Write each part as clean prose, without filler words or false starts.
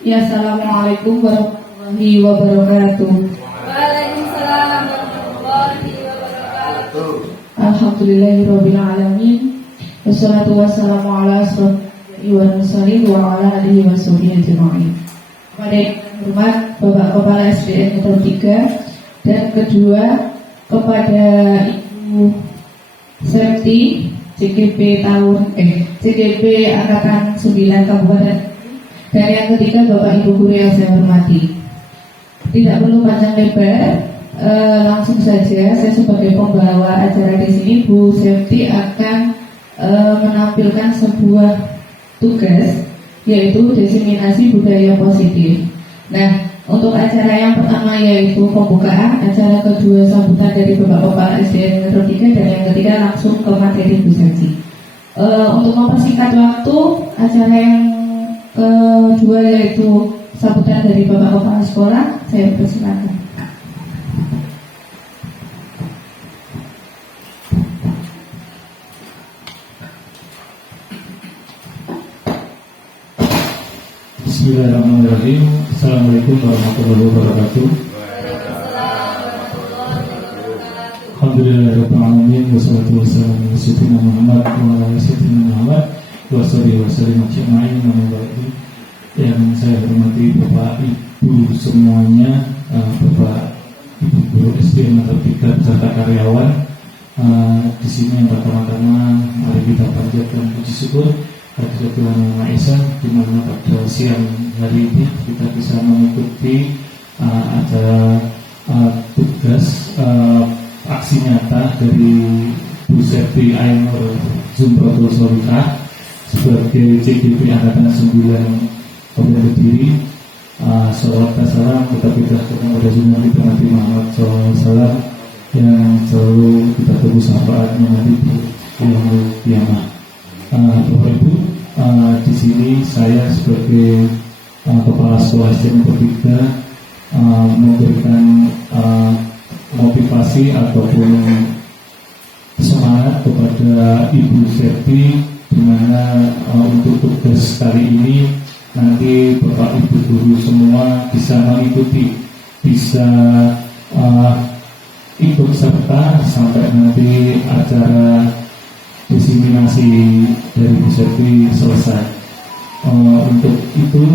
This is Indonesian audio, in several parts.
Ya, assalamualaikum warahmatullahi wabarakatuh. Waalaikumsalam warahmatullahi wabarakatuh. Alhamdulillahirabbil alamin. Wassalatu wassalamu ala asrofil mursalin wa ala alihi washabihi ajma'in. Kepada yang hormat Bapak Kepala SDN Metro 3 dan kedua kepada Ibu Septi CGP Angkatan 9 Kabupaten, dan yang ketiga Bapak Ibu guru yang saya hormati. Tidak perlu panjang lebar, langsung saja saya sebagai pembawa acara di sini, Bu Septi akan menampilkan sebuah tugas, yaitu diseminasi budaya positif. Nah, untuk acara yang pertama yaitu pembukaan, acara kedua sambutan dari Bapak Kepala SDN Metro 3, dan yang ketiga langsung ke materi Bu Septi. Untuk mempersingkat waktu, acara yang kedua yaitu sambutan dari Bapak Kepala Sekolah, saya persilakan. Bismillahirrahmanirrahim. Assalamualaikum warahmatullahi wabarakatuh. Alhamdulillahirabbil alamin, wassalatu wassalamu ala sayyidina Muhammad wa ala sayyidina Muhammad wa sallallahu ajma'in. Yang saya hormati Bapak Ibu semuanya, Bapak Ibu guru SDN Metro 3 beserta karyawan. Di sini yang pertama-tama mari kita panjatkan puji syukur kepada Tuhan Yang Maha Esa, di mana pada siang hari ini kita bisa mengikuti acara tugas aksi nyata dari Bu Septi Ainur Zumratul Solihah sebagai CGP Angkatan 9 Kabupaten Kediri. Salawat dan salam kita berikan kepada Nabi Muhammad SAW yang selalu kita tunggu syafaatnya nanti di yaumul qiyamah. Bapak Ibu, di sini saya sebagai kepala sekolah SDN Metro 3 memberikan motivasi ataupun semangat kepada Ibu Septi, di mana untuk tugas kali ini nanti Bapak Ibu guru semua bisa mengikuti, bisa ikut serta sampai nanti acara diseminasi dari Bu Septi selesai. Untuk itu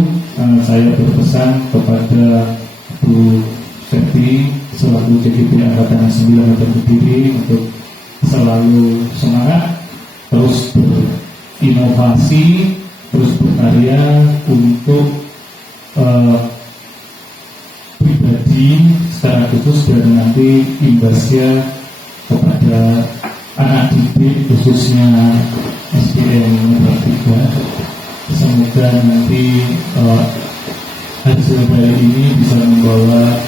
saya berpesan kepada Bu Septi selaku CGP Angkatan 9 Metro Kediri untuk selalu semangat, terus berinovasi, terus berkarya untuk pribadi secara khusus dan nanti imbasnya kepada anak didik khususnya SDN Metro 3. Semoga nanti hasil dari ini bisa membawa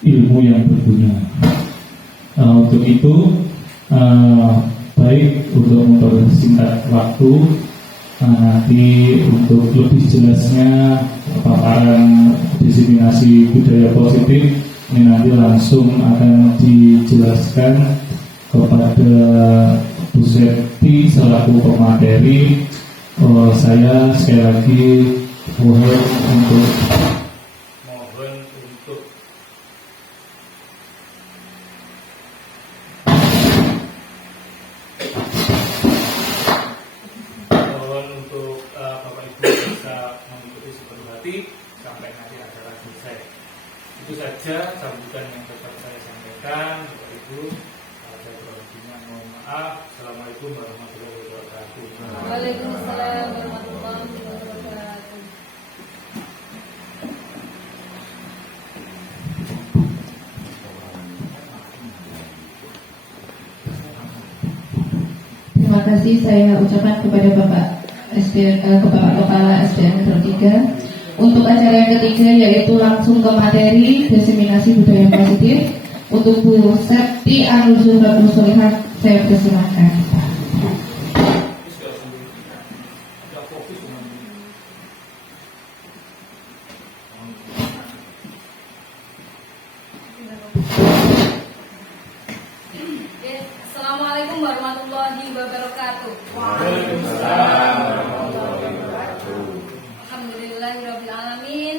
ilmu yang berguna. Untuk itu baik untuk mempersingkat waktu, nanti untuk lebih jelasnya paparan diseminasi budaya positif ini nanti langsung akan dijelaskan kepada Bu Septi selaku pemateri. Saya sekali lagi mohon untuk Bapak Ibu bisa mengikuti sepenuh hati sampai nanti acara selesai. Itu saja sambutan yang dapat saya sampaikan, Bapak Ibu. Saya berhubungan, mohon maaf. Assalamualaikum warahmatullahi wabarakatuh. Waalaikumsalam warahmatullahi wabarakatuh. Terima kasih saya ucapkan kepada Bapak Kepala SDN Metro 3. Untuk acara yang ketiga yaitu langsung ke materi diseminasi budaya positif. Untuk Bu Septi Ainur Zumratul Solihah, saya persilakan. warahmatullahi wabarakatuh. Alhamdulillahirabbil alamin.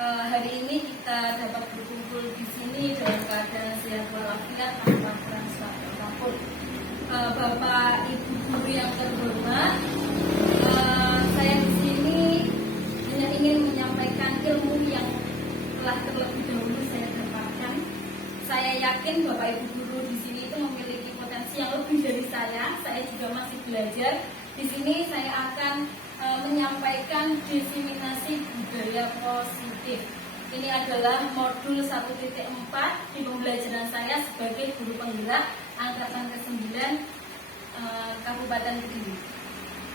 Hari ini kita dapat berkumpul di sini dalam keadaan sehat walafiat tanpa kurang suatu apapun. Bapak Ibu guru yang terhormat, saya di sini hanya ingin menyampaikan ilmu yang telah terlebih dahulu saya dapatkan. Saya yakin Bapak Ibu guru di sini itu memiliki potensi yang lebih dari saya. Saya juga masih belajar. Di sini saya akan menyampaikan diseminasi budaya positif. Ini adalah modul 1.4 di pembelajaran saya sebagai guru penggerak angkatan ke-9 Kabupaten Kediri.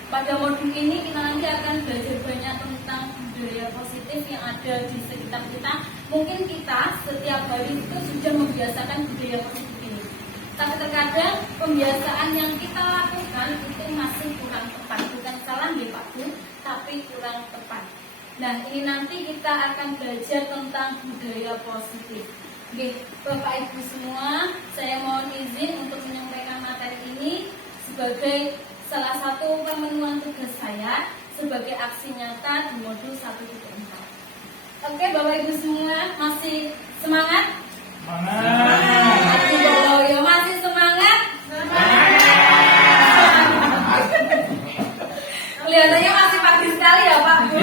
Pada modul ini kita nanti akan belajar banyak tentang budaya positif yang ada di sekitar kita. Mungkin kita setiap hari itu sudah membiasakan budaya positif ini, tapi terkadang pembiasaan yang kita lakukan itu masih kurang tepat. Bukan salah ya Pak Bu, tapi kurang tepat. Nah, ini nanti kita akan belajar tentang budaya positif. Oke, Bapak Ibu semua, saya mohon izin untuk menyampaikan materi ini sebagai salah satu pemenuhan tugas saya sebagai aksi nyata di modul 1.4. Oke, Bapak Ibu semua, masih semangat? Semangat! Ya, masih semangat? Semangat! Kelihatannya masih pagi sekali ya Pak Bu?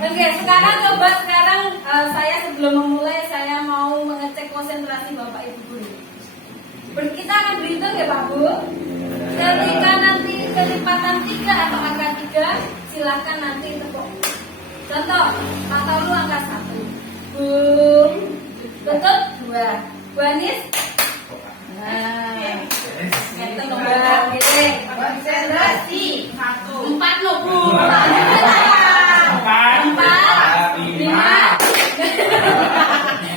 Oke, sekarang saya sebelum memulai saya mau mengecek konsentrasi Bapak Ibu guru. Kita akan berhitung ya Pak Bu. Ketika nanti kelipatan 3 atau angka 3, silahkan nanti tepuk. Contoh, atau lu angka 1. Bum, tutup 2. Bu Anis. Nah, kita nomor gede. Konsentrasi 4 no Bu. 4, 5.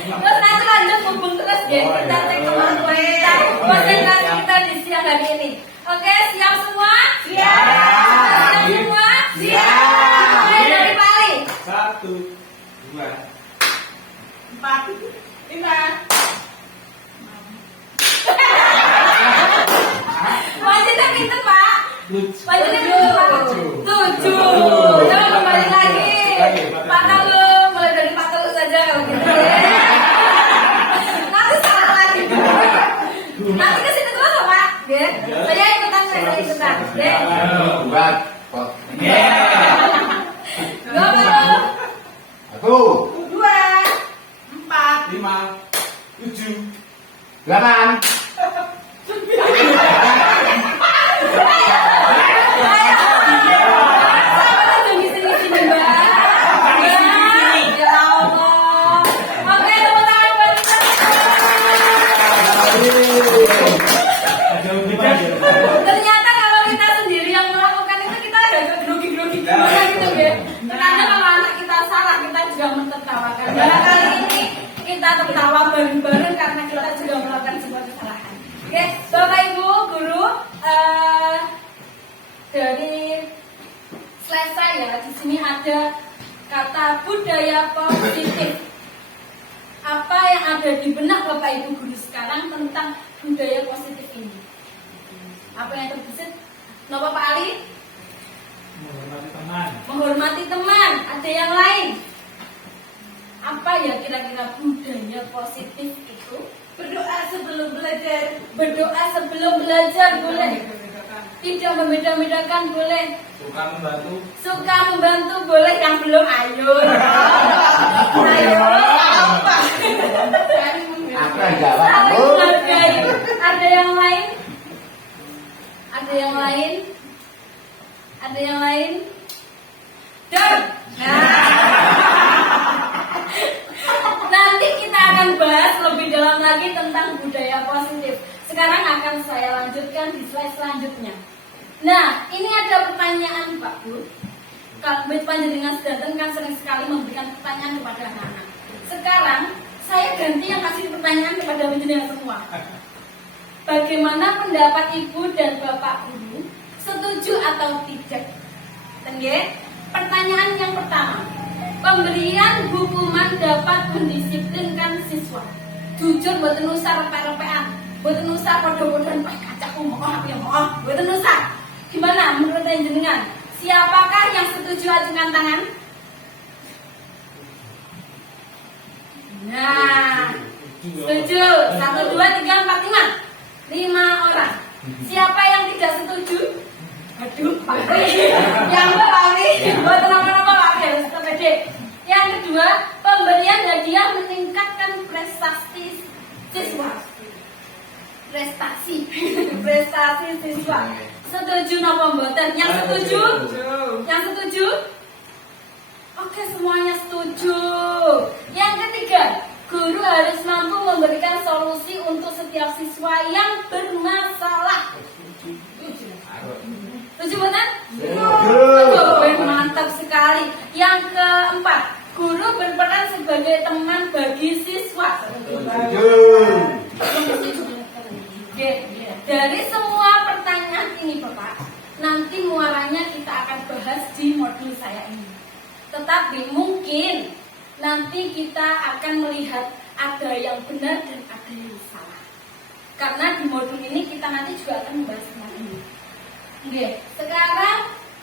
Terus nanti lanjut hubung terus ya. Kita cek kemampuan kita, konsentrasi kita di siang hari ini. Oke, siap semua? Siap. Siap semua? Siap. Mulai dari Pali. 1, 2, 4, 5. Wajibnya pinter Pak. Wajibnya pinter Pak. 7. Jangan kembali lagi. Pak Talu, mulai dari Pak Talu saja kalau gitu. Nanti salah lagi. Nanti ke situ terus loh Pak. Saya ikutan. buat pot. Dua baru. 1, 2, 4, 5, 7, 8. Ternyata kalau kita sendiri yang melakukan itu kita agak grogi-grogi gimana gitu ya. Ternyata kalau anak kita salah kita juga mentertawakan. Nah, kali ini kita tertawa bareng-bareng karena kita juga melakukan sebuah kesalahan. Oke, Bapak Ibu guru, dari slide saya di sini ada kata budaya positif. Apa yang ada di benak Bapak Ibu guru sekarang tentang budaya positif ini? Apa yang terbesit? Napa Pak Ali? Menghormati teman. Menghormati teman. Ada yang lain? Apa ya kira-kira budaya positif itu? Berdoa sebelum belajar. Berdoa sebelum belajar boleh. Tidak membeda-bedakan boleh. Suka membantu. Suka membantu boleh. Yang belum ayo. Ayo. Apa? Apa jawab? Saling menghargai. Ada yang lain? Ada yang lain? Ada yang lain? Dan nanti kita akan bahas lebih dalam lagi tentang budaya positif. Sekarang akan saya lanjutkan di slide selanjutnya. Nah, ini ada pertanyaan Pak Bu. Kalau panjenengan sedanten kan sering sekali memberikan pertanyaan kepada anak-anak. Sekarang saya ganti yang kasih pertanyaan kepada panjenengan semua. Bagaimana pendapat Ibu dan Bapak Guru? Setuju atau tidak? Tengge. Pertanyaan yang pertama. Pemberian hukuman dapat mendisiplinkan siswa. Jujur buat nusa repek-repekan, buat nusa podo-podoan pakai. Acakku mohon, ya mohon. Mboten usah. Gimana menurut jenengan? Siapakah yang setuju ajukan tangan? Nah, setuju. 1, 2, 3, 4, 5 orang. Siapa yang tidak setuju? Aduh, Pak Pri. Yang Pak Pri, buat nama-nama Pak Pri. Yang kedua, pemberian hadiah meningkatkan prestasi siswa. Prestasi siswa. Setuju napa mboten? Yang setuju? Yang setuju? Oke, semuanya setuju. Yang ketiga, guru harus mampu memberikan solusi untuk setiap siswa yang bermasalah. Setuju betul? Setuju. Mantap sekali. Yang keempat, guru berperan sebagai teman bagi siswa. Oke. Dari semua pertanyaan ini Bapak, nanti muaranya kita akan bahas di modul saya ini. Tetapi mungkin nanti kita akan melihat ada yang benar dan ada yang salah. Karena di modul ini kita nanti juga akan membahas tentang ini. Oke, sekarang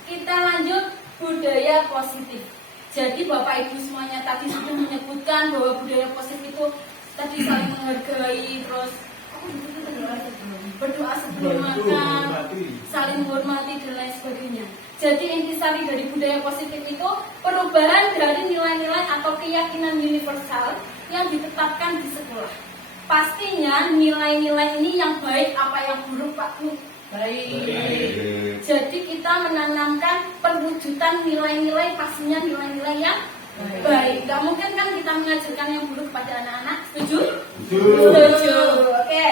kita lanjut budaya positif. Jadi Bapak Ibu semuanya tadi sudah menyebutkan bahwa budaya positif itu tadi saling menghargai, terus berdoa sebelum makan, saling menghormati dan lain sebagainya. Jadi intisari dari budaya positif itu perubahan dari nilai-nilai atau keyakinan universal yang ditetapkan di sekolah. Pastinya nilai-nilai ini yang baik apa yang buruk Pak Bu? Baik. Jadi kita menanamkan perwujudan nilai-nilai, pastinya nilai-nilai yang baik. Gak mungkin kan kita mengajarkan yang buruk kepada anak-anak. Setuju? Setuju. Oke,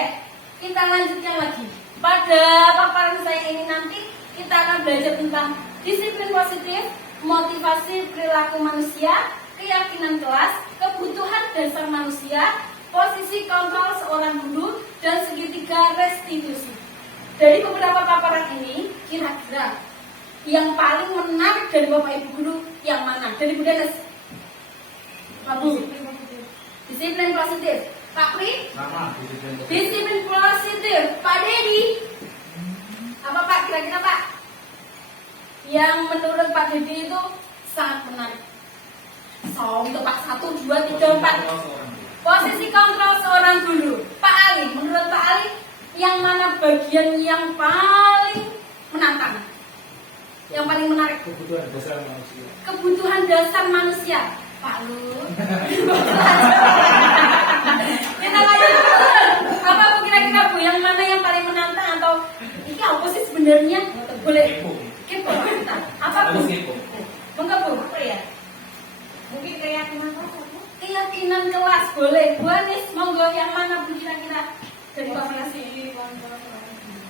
kita lanjutkan lagi. Pada paparan saya ini nanti kita akan belajar tentang disiplin positif, motivasi perilaku manusia, keyakinan kelas, kebutuhan dasar manusia, posisi kontrol seorang guru, dan segitiga restitusi. Dari beberapa paparan ini, kira-kira yang paling menarik dari Bapak Ibu guru yang mana? Dari Bu Denes? Pak Bu? Disiplin positif. Pak Pri? Sama, Disiplin positif. Pak Dedi? Apa Pak kira-kira Pak? Yang menurut Pak Dedi itu sangat menarik. So, untuk Pak 1, 2, 3, 4. Posisi kontrol seorang guru. Pak Ali, menurut Pak Ali, yang mana bagian yang paling menantang? Yang paling menarik? Kebutuhan dasar manusia. Kebutuhan dasar manusia. Pak Lu. Kita lanjut. Apa Bu kira-kira Bu? Yang mana yang paling menantang atau ini apa sih sebenarnya? Boleh. Kepo. Apa Bu? Monggo Bu. Apa ya? Mungkin keyakinan kelas. Keyakinan kelas boleh. Bu Anis, monggo yang mana Bu kira-kira? Dari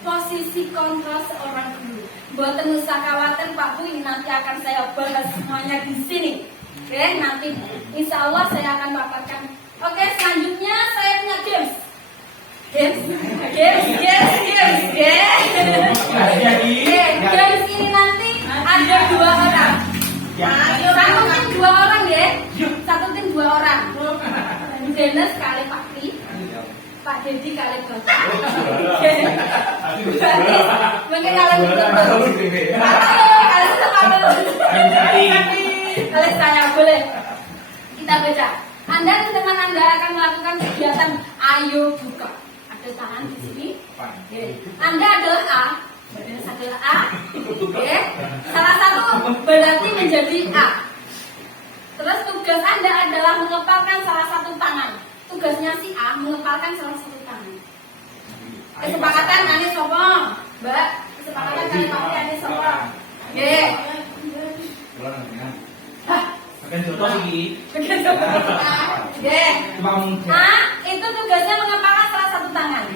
posisi kontrol seorang guru. Buatan usah khawatir Pak Bu, ini nanti akan saya bahas semuanya di sini. Oke, nanti insya Allah saya akan paparkan. Oke, selanjutnya saya punya games. Games ini nanti ada 2 orang. Satu tim 2 orang ya. Satu tim 2 orang. Dennis kali Pak Pri. Pak Dedi kali Bapak. Mungkin kalian betul. Kalian saya boleh. Kita baca. Anda dan teman Anda akan melakukan kegiatan ayo buka. Ada tangan di sini. Anda adalah A. Berarti adalah A. Oke. Salah satu berarti menjadi A. Terus tugas Anda adalah mengepalkan salah satu tangan. Tugasnya si A mengepalkan salah satu tangan. Kesepakatan Ane Sopong, Mbak. Kesepakatan kali pakai Ane Sopong. Oke. Akan contoh lagi. Oke. A itu tugasnya mengepalkan salah satu tangan.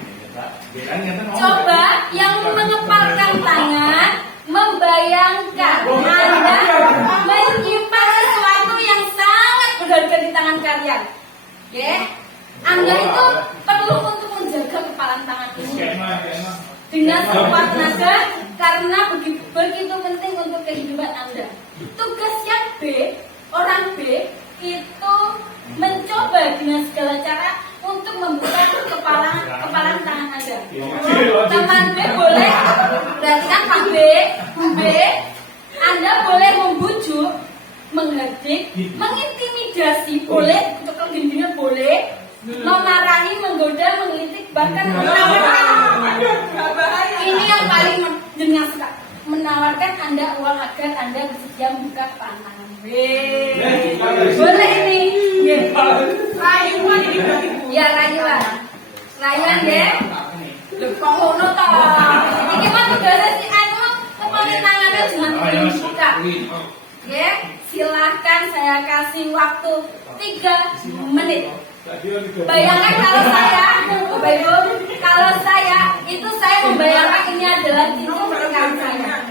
Coba yang mengepalkan tangan membayangkan Anda menyimpan sesuatu yang sangat berharga di tangan kalian. Oke. Anda itu perlu untuk menjaga kepalan tangan ini dengan sekuat tenaga karena begitu penting untuk kehidupan Anda. Tugasnya B, orang B itu mencoba dengan segala cara untuk membuka kepalan tangan Anda. Teman merayu, menggoda, menggelitik, bahkan ini yang paling jenengan suka, menawarkan Anda uang agar Anda bersedia membuka pantangan. Boleh ini. Rayuan ini berarti. Ya rayuan. Rayuan deh. Kok ngono to? Iki mah tugasnya si anu kepala tangannya jangan dibuka. Ya, silahkan saya kasih waktu 3 menit. Bayangkan kalau saya itu saya membayangkan ini adalah cincin pernikahan saya.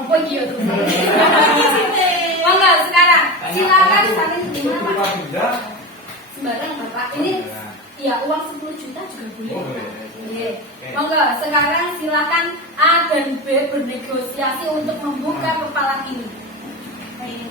Apa gitu tuh? Monggo sekarang silakan saling gimana? Sembarang Bapak ini ya uang 10 juta juga boleh. Monggo sekarang silakan A dan B bernegosiasi untuk membuka kepala ini. Nah, ini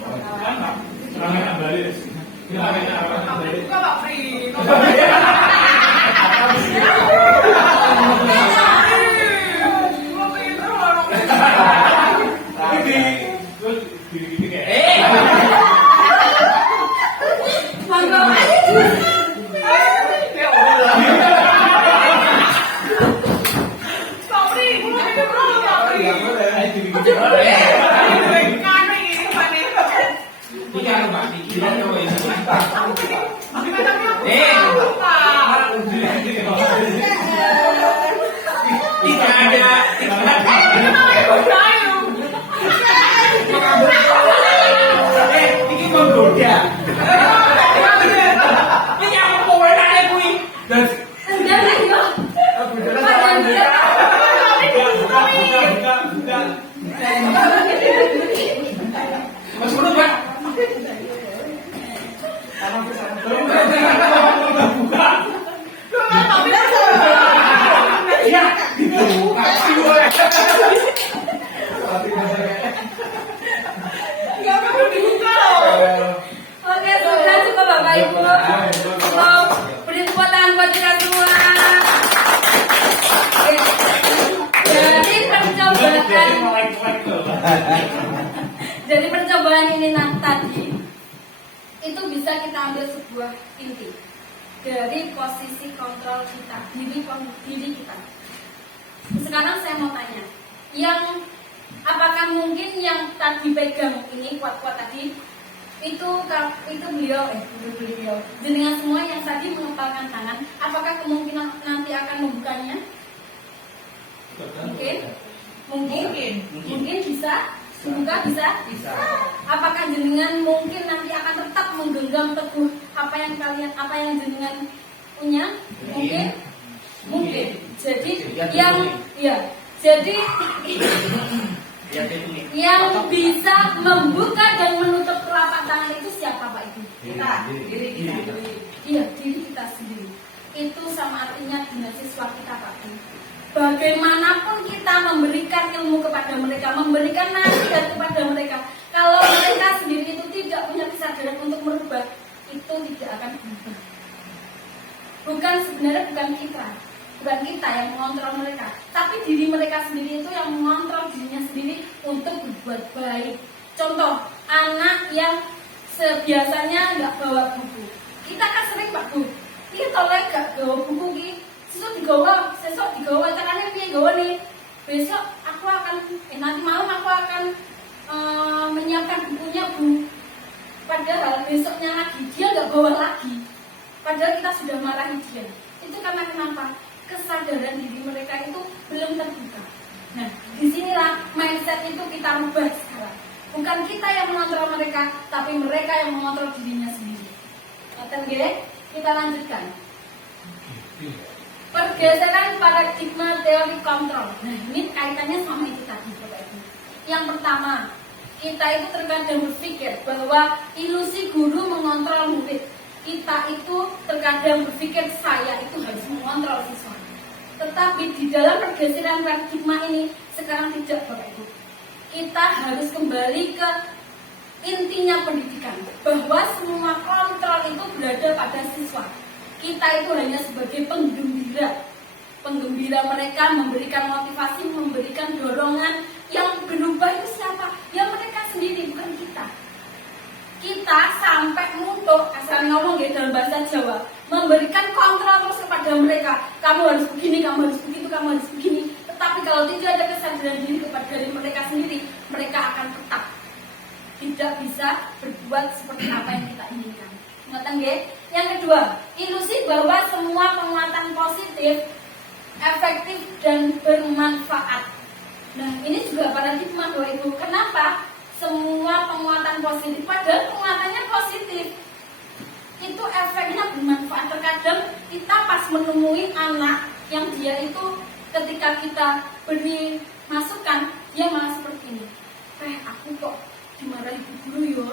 Oke, sudah cukup Bapak Ibu. Beri tepuk tangan buat kita semua. Jadi percobaan ini tadi itu bisa kita ambil sebuah inti dari posisi kontrol kita, diri kita. Sekarang saya mau tanya, yang apakah mungkin yang tadi pegang ini kuat-kuat tadi itu beliau jenengan semua yang tadi mengepalkan tangan, apakah kemungkinan nanti akan membukanya? Mungkin bisa dibuka, bisa. Apakah jenengan mungkin nanti akan tetap menggenggam teguh apa yang jenengan punya? Mungkin. Jadi yang bisa membuka dan menutup telapak tangan itu siapa Pak Ibu? Diri kita. Iya, diri kita sendiri. Itu sama artinya dengan siswa kita Pak Ibu. Bagaimanapun kita memberikan ilmu kepada mereka, memberikan nasihat kepada mereka, kalau mereka sendiri itu tidak punya kesadaran untuk merubah, itu tidak akan berubah. Sebenarnya bukan kita yang mengontrol mereka, tapi diri mereka sendiri itu yang mengontrol dirinya sendiri untuk berbuat baik. Contoh, anak yang biasanya nggak bawa buku, kita kan sering Pak Bu, kita tolak nggak bawa buku gitu. Sesok digawa, caranya piye gawa nih? Besok aku akan nanti malam aku akan menyiapkan bukunya Bu. Padahal besoknya lagi dia nggak bawa lagi. Padahal kita sudah marahi dia. Itu karena kenapa? Kesadaran diri mereka itu belum terbuka. Nah, disinilah mindset itu kita rubah sekarang. Bukan kita yang mengontrol mereka, tapi mereka yang mengontrol dirinya sendiri. Oke, kita lanjutkan. Pergeseran paradigma teori kontrol. Nah, ini kaitannya sama itu tadi, Bapak Ibu. Yang pertama, kita itu terkadang berpikir bahwa ilusi guru mengontrol murid. Kita itu terkadang berpikir saya itu harus mengontrol siswa. Tetapi di dalam pergeseran paradigma ini sekarang tidak, Bapak Ibu. Kita harus kembali ke intinya pendidikan, bahwa semua kontrol itu berada pada siswa. Kita itu hanya sebagai penggembira mereka, memberikan motivasi, memberikan dorongan. Yang berubah itu siapa? Ya mereka sendiri, bukan kita. Kita sampai muntuk, asal ngomong ya dalam bahasa Jawa, memberikan kontrol terus kepada mereka. Kamu harus begini, kamu harus begitu, kamu harus begini. Tetapi kalau tidak ada kesadaran diri kepada diri mereka sendiri, mereka akan tetap tidak bisa berbuat seperti apa yang kita inginkan. Ngerti nggih? Yang kedua, ilusi bahwa semua penguatan positif efektif dan bermanfaat. Nah, ini juga paradigma Bapak Ibu. Kenapa semua penguatan positif? Padahal penguatannya positif, itu efeknya bermanfaat. Terkadang kita pas menemui anak yang dia itu ketika kita beri masukan, dia malah seperti ini. Aku kok dimarahi ibu guru yo,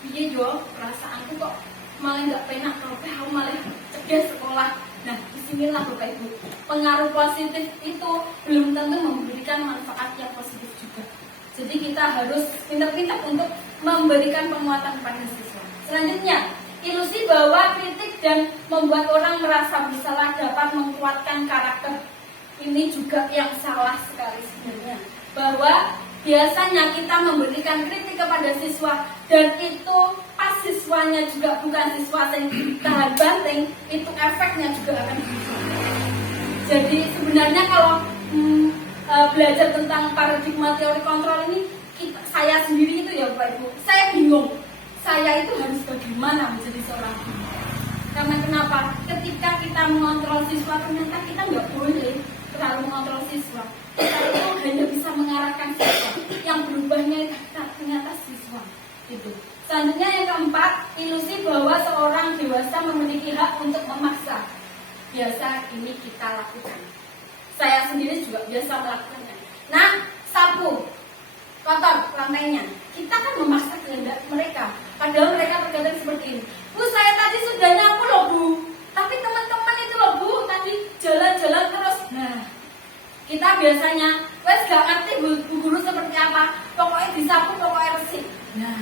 piye yo, perasaanku kok malah nggak penak, kalau aku malah cegah sekolah. Nah, disinilah Bapak Ibu, pengaruh positif itu belum tentu memberikan manfaat yang positif juga. Jadi kita harus pintar-pintar untuk memberikan penguatan kepada siswa. Selanjutnya, ilusi bahwa kritik dan membuat orang merasa bersalah dapat menguatkan karakter. Ini juga yang salah sekali sebenarnya. Bahwa biasanya kita memberikan kritik kepada siswa dan itu pas siswanya juga bukan siswa yang tahan banting, itu efeknya juga akan begitu. Jadi sebenarnya kalau belajar tentang paradigma teori kontrol ini, saya sendiri itu ya Bapak Ibu, saya bingung. Saya itu harus bagaimana menjadi seorang guru? Karena kenapa? Ketika kita mengontrol siswa, ternyata kita nggak boleh terlalu mengontrol siswa. Kita itu hanya bisa mengarahkan siswa. Yang berubahnya ternyata siswa. Itu. Selanjutnya yang keempat, ilusi bahwa seorang dewasa memiliki hak untuk memaksa. Biasa ini kita lakukan. Saya sendiri juga biasa melakukannya. Nah, sapu, kotor lantainya. Kita kan memaksa kehendak mereka. Padahal mereka terkadang seperti ini. Bu, saya tadi sudah nyapu loh Bu. Tapi teman-teman itu loh Bu, tadi jalan-jalan terus. Nah, kita biasanya, wes gak ngerti bu guru seperti apa. Pokoknya disapu, pokoknya resik. Nah,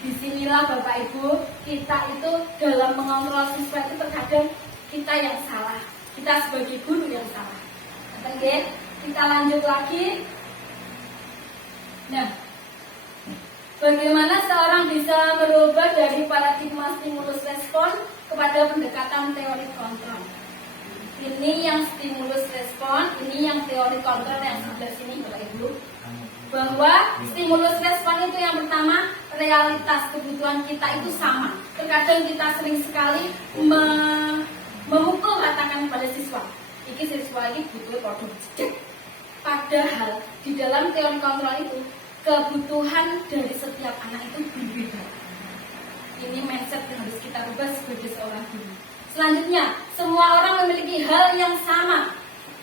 disinilah Bapak Ibu, kita itu dalam mengontrol siswa itu terkadang kita yang salah. Kita sebagai guru yang salah. Oke, kita lanjut lagi. Nah, bagaimana seorang bisa berubah dari paradigma stimulus respon kepada pendekatan teori kontrol? Ini yang stimulus respon, ini yang teori kontrol yang sebelah sini Bapak Ibu. Bahwa stimulus respon itu yang pertama, realitas kebutuhan kita itu sama. Terkadang kita sering sekali memukul ratakan pada siswa. Iki siswa ini butuh kode cek. Padahal di dalam teori kontrol itu kebutuhan dari setiap anak itu berbeda. Ini mindset yang harus kita rubah sebagai seorang guru. Selanjutnya, semua orang memiliki hal yang sama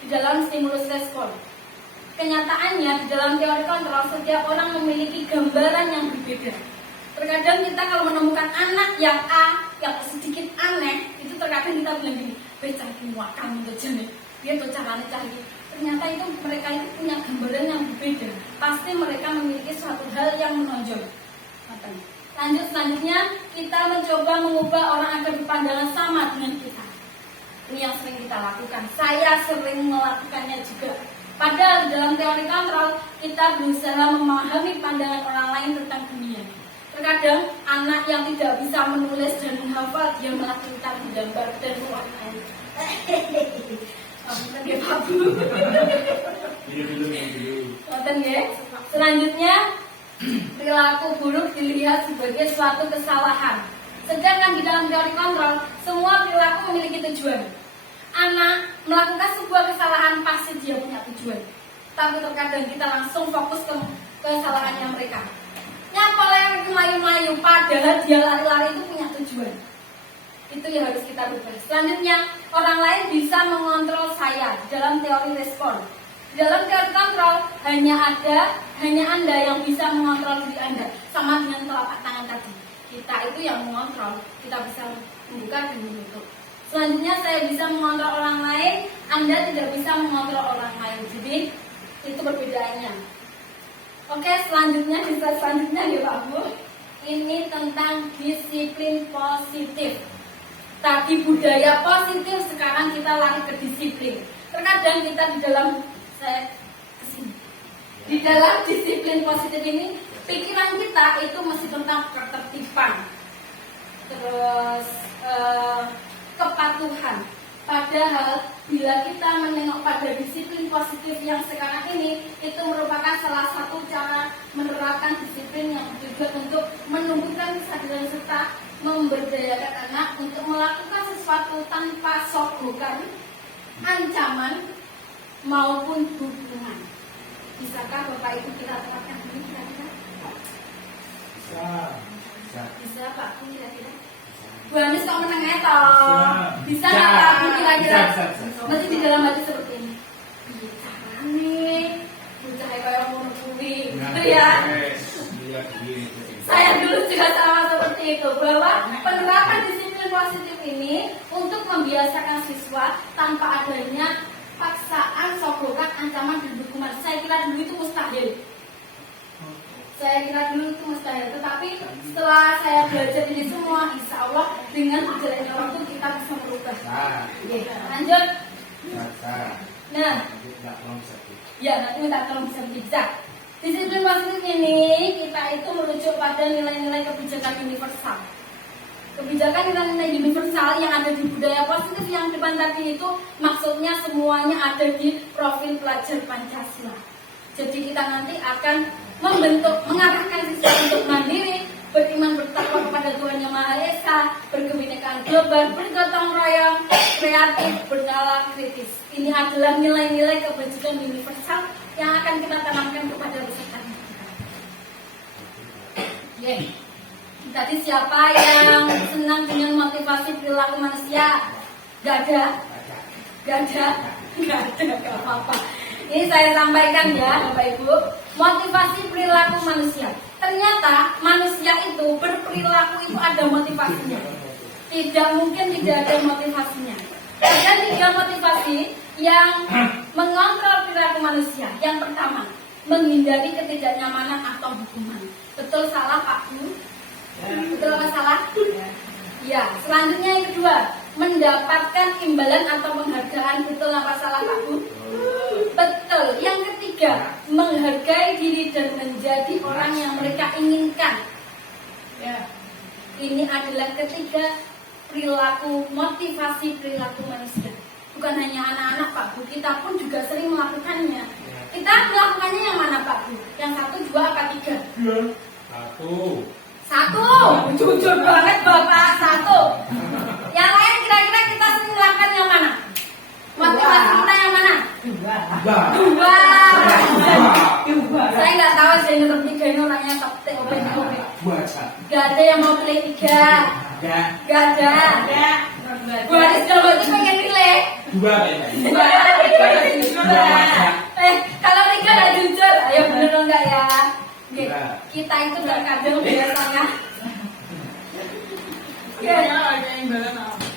di dalam stimulus respon. Kenyataannya di dalam teori kontrol setiap orang memiliki gambaran yang berbeda. Terkadang kita kalau menemukan anak yang A yang sedikit aneh, itu terkadang kita bilang gini, cari muakan untuk jenis, dia tuh caranya cari. Ternyata itu mereka itu punya gambaran yang berbeda. Pasti mereka memiliki suatu hal yang menonjol. Lanjut selanjutnya, kita mencoba mengubah orang agar berpandangan sama dengan kita. Ini yang sering kita lakukan. Saya sering melakukannya juga. Padahal dalam teori kontrol, kita berusaha memahami pandangan orang lain tentang dunia. Terkadang anak yang tidak bisa menulis dan menghafal, dia malah pintar menggambar dan mewarnai. Selanjutnya, perilaku buruk dilihat sebagai suatu kesalahan. Sedangkan di dalam teori kontrol, semua perilaku memiliki tujuan. Anak melakukan sebuah kesalahan pasti dia punya tujuan. Tapi terkadang kita langsung fokus ke kesalahannya mereka. Nyapa lewat mayu-mayu, padahal dia lari-lari itu punya tujuan. Itu yang harus kita rubah. Selanjutnya, orang lain bisa mengontrol saya dalam teori respon. Dalam teori kontrol hanya Anda yang bisa mengontrol diri Anda, sama dengan telapak tangan tadi. Kita itu yang mengontrol, kita bisa membuka dan menutup. Selanjutnya saya bisa mengontrol orang lain, Anda tidak bisa mengontrol orang lain. Jadi itu perbedaannya. Oke, selanjutnya ya Pak Bu. Ini tentang disiplin positif. Tadi budaya positif, sekarang kita lari ke disiplin. Terkadang kita di dalam disiplin positif ini, pikiran kita itu masih tentang ketertiban. Terus kepatuhan. Padahal bila kita menengok pada disiplin positif yang sekarang ini, itu merupakan salah satu cara menerapkan disiplin yang bertujuan untuk menumbuhkan kesadaran serta memberdayakan anak untuk melakukan sesuatu tanpa sogokan, ancaman maupun dukungan. Bisakah Bapak Ibu kita terapkan ini kira-kira? Bisa Pak Bu kira-kira? Bu Anies kok menengah toh? Bisa nggak Pak Bu kira-kira? Masih di dalam hati seperti ini. Iya carane, bocah kayak mau kuwi, gitu ya. Saya dulu juga sama seperti itu, bahwa penerapan disiplin positif ini untuk membiasakan siswa tanpa adanya paksaan, sogokan, ancaman, dan dukungan. Saya kira dulu itu mustahil. Tetapi setelah saya belajar ini semua, insya Allah dengan berjalannya waktu kita bisa merubah. Lanjut. Nah, ya nanti minta tolong bisa bijak. Disiplin positif ini kita itu merujuk pada nilai-nilai kebijakan universal. Kebijakan nilai-nilai universal yang ada di budaya positif yang depan tadi itu maksudnya semuanya ada di profil pelajar Pancasila. Jadi kita nanti akan mengarahkan siswa untuk mandiri, beriman bertakwa kepada Tuhan Yang Maha Esa, berkebinekaan global, bergotong royong, kreatif, bernalar kritis. Ini adalah nilai-nilai kebijakan universal yang akan kita tanamkan kepada peserta kita. Tadi siapa yang senang dengan motivasi perilaku manusia? Gak ada, gak apa-apa. Ini saya sampaikan ya Bapak Ibu, motivasi perilaku manusia. Ternyata manusia itu berperilaku itu ada motivasinya. Tidak mungkin tidak ada motivasinya. Ada 3 motivasi yang mengontrol perilaku manusia. Yang pertama, menghindari ketidaknyamanan atau hukuman. Betul salah Pak Bu? Betul apa salah? Ya. Selanjutnya yang kedua, mendapatkan imbalan atau penghargaan. Betul apa salah Pak Bu? Betul. Yang ketiga, menghargai diri dan menjadi orang yang mereka inginkan. Ya. Ini adalah ketiga perilaku, motivasi perilaku manusia. Bukan hanya anak-anak Pak Bu, kita pun juga sering melakukannya. Kita melakukannya yang mana Pak Bu? Yang 1, 2, apa 3? 1. Jujur banget Bapak, 1. Yang lain kira-kira kita sering melakukan yang mana? Motivasi kita yang mana? 2. Saya nggak tahu saya nomor 3 ini orangnya taktik open. Gak ada yang mau pilih 3. Gak ada. Bu Aris kalau itu pengen pilih 2. Kalau 3 nggak jujur, ayo bener enggak ya? Oke. Kita itu terkadang biasanya.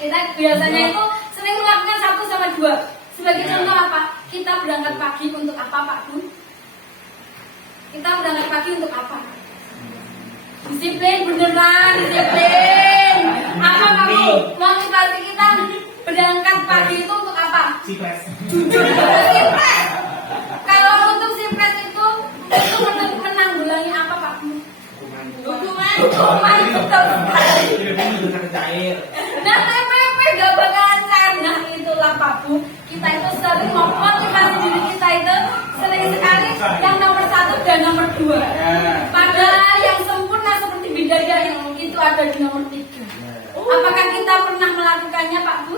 Kita biasanya itu sering melakukan 1 sama 2. Sebagai contoh apa? Kita berangkat pagi untuk apa Pak Bu? Kita berangkat pagi untuk apa? Disiplin, beneran disiplin. Apa kamu motivasi kita berangkat pagi itu untuk apa? Sipres. Jujur sipres. Kalau untuk sipres itu menanggulangi apa Pak Bu? Hukuman betul sekali. Nah TPP gak bakalan cair. Nah itulah Pak Bu, kita itu sering memotivasi diri kita itu sering sekali yang nomor 1 dan nomor 2. Padahal yang sempurna seperti bidadari itu ada di nomor 3. Apakah kita pernah melakukannya Pak Bu?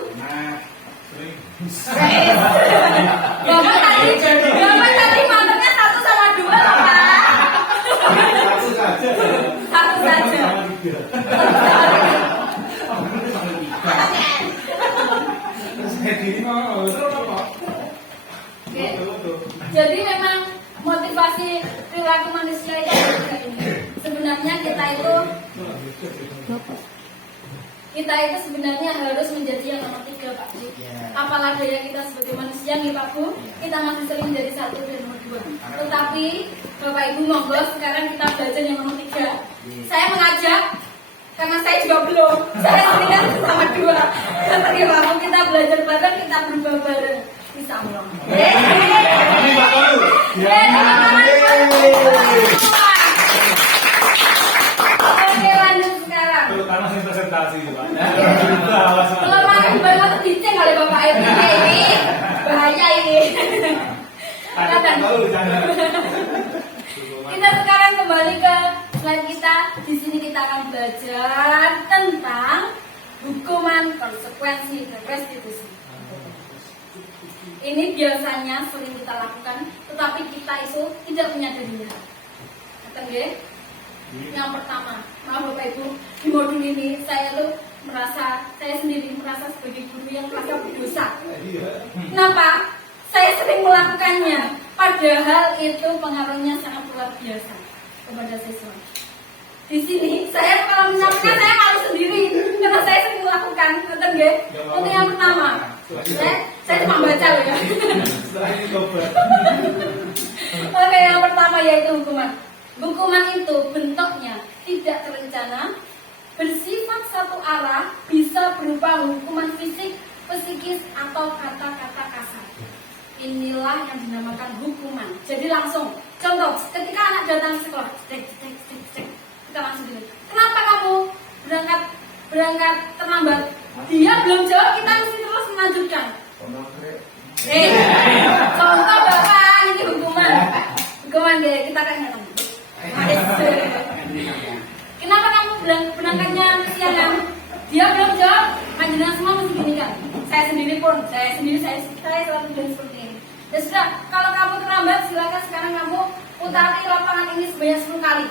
Bapak tadi mantannya 1 sama 2 Pak. 1 saja. Jadi memang motivasi perilaku manusia itu sebenarnya kita itu sebenarnya harus menjadi yang nomor 3 Pak Bu. Apalah daya kita sebagai manusia nih Pak Bu, kita masih sering menjadi 1 dan nomor 2. Tetapi Bapak Ibu monggo sekarang kita belajar yang nomor 3. Saya mengajak karena saya juga belum. Saya sering sama 2. Seperti Pak Bu, kita belajar bareng, kita berubah bareng. Insya Allah. Oke lanjut sekarang. Terutama saya presentasi Pak. Kelemahan diceng oleh Bapak Ibu ini. Bahaya ini. Kita sekarang kembali ke slide kita. Di sini kita akan belajar tentang hukuman, konsekuensi, dan restitusi. Ini biasanya sering kita lakukan, tetapi kita itu tidak menyadarinya. Kata nggih? Yang pertama, maaf Bapak Ibu, di modul ini saya sendiri merasa sebagai guru yang merasa berdosa. Kenapa? Saya sering melakukannya, padahal itu pengaruhnya sangat luar biasa kepada siswa. Di sini saya kalau menyampaikan saya malu sendiri karena saya sering melakukan. Betul nggih? Untuk yang pertama, saya cuma baca loh ya. Oke, yang pertama yaitu hukuman. Hukuman itu bentuknya tidak terencana, bersifat satu arah, bisa berupa hukuman fisik, psikis, atau kata-kata kasar. Inilah yang dinamakan hukuman. Jadi langsung, contoh, ketika anak datang ke sekolah, kita langsung gini, kenapa kamu berangkat terlambat? Dia belum jawab, kita mesti terus melanjutkan. Contoh Bapak, ini hukuman. Hukuman deh, kita kan nggak tahu. Kenapa kamu berangkatnya kesiangan? Dia belum jawab, panjenengan semua mesti gini kan. Saya sendiri selalu bilang seperti ini. Ya sudah, kalau kamu terlambat, silakan sekarang kamu putari lapangan ini sebanyak 10 kali.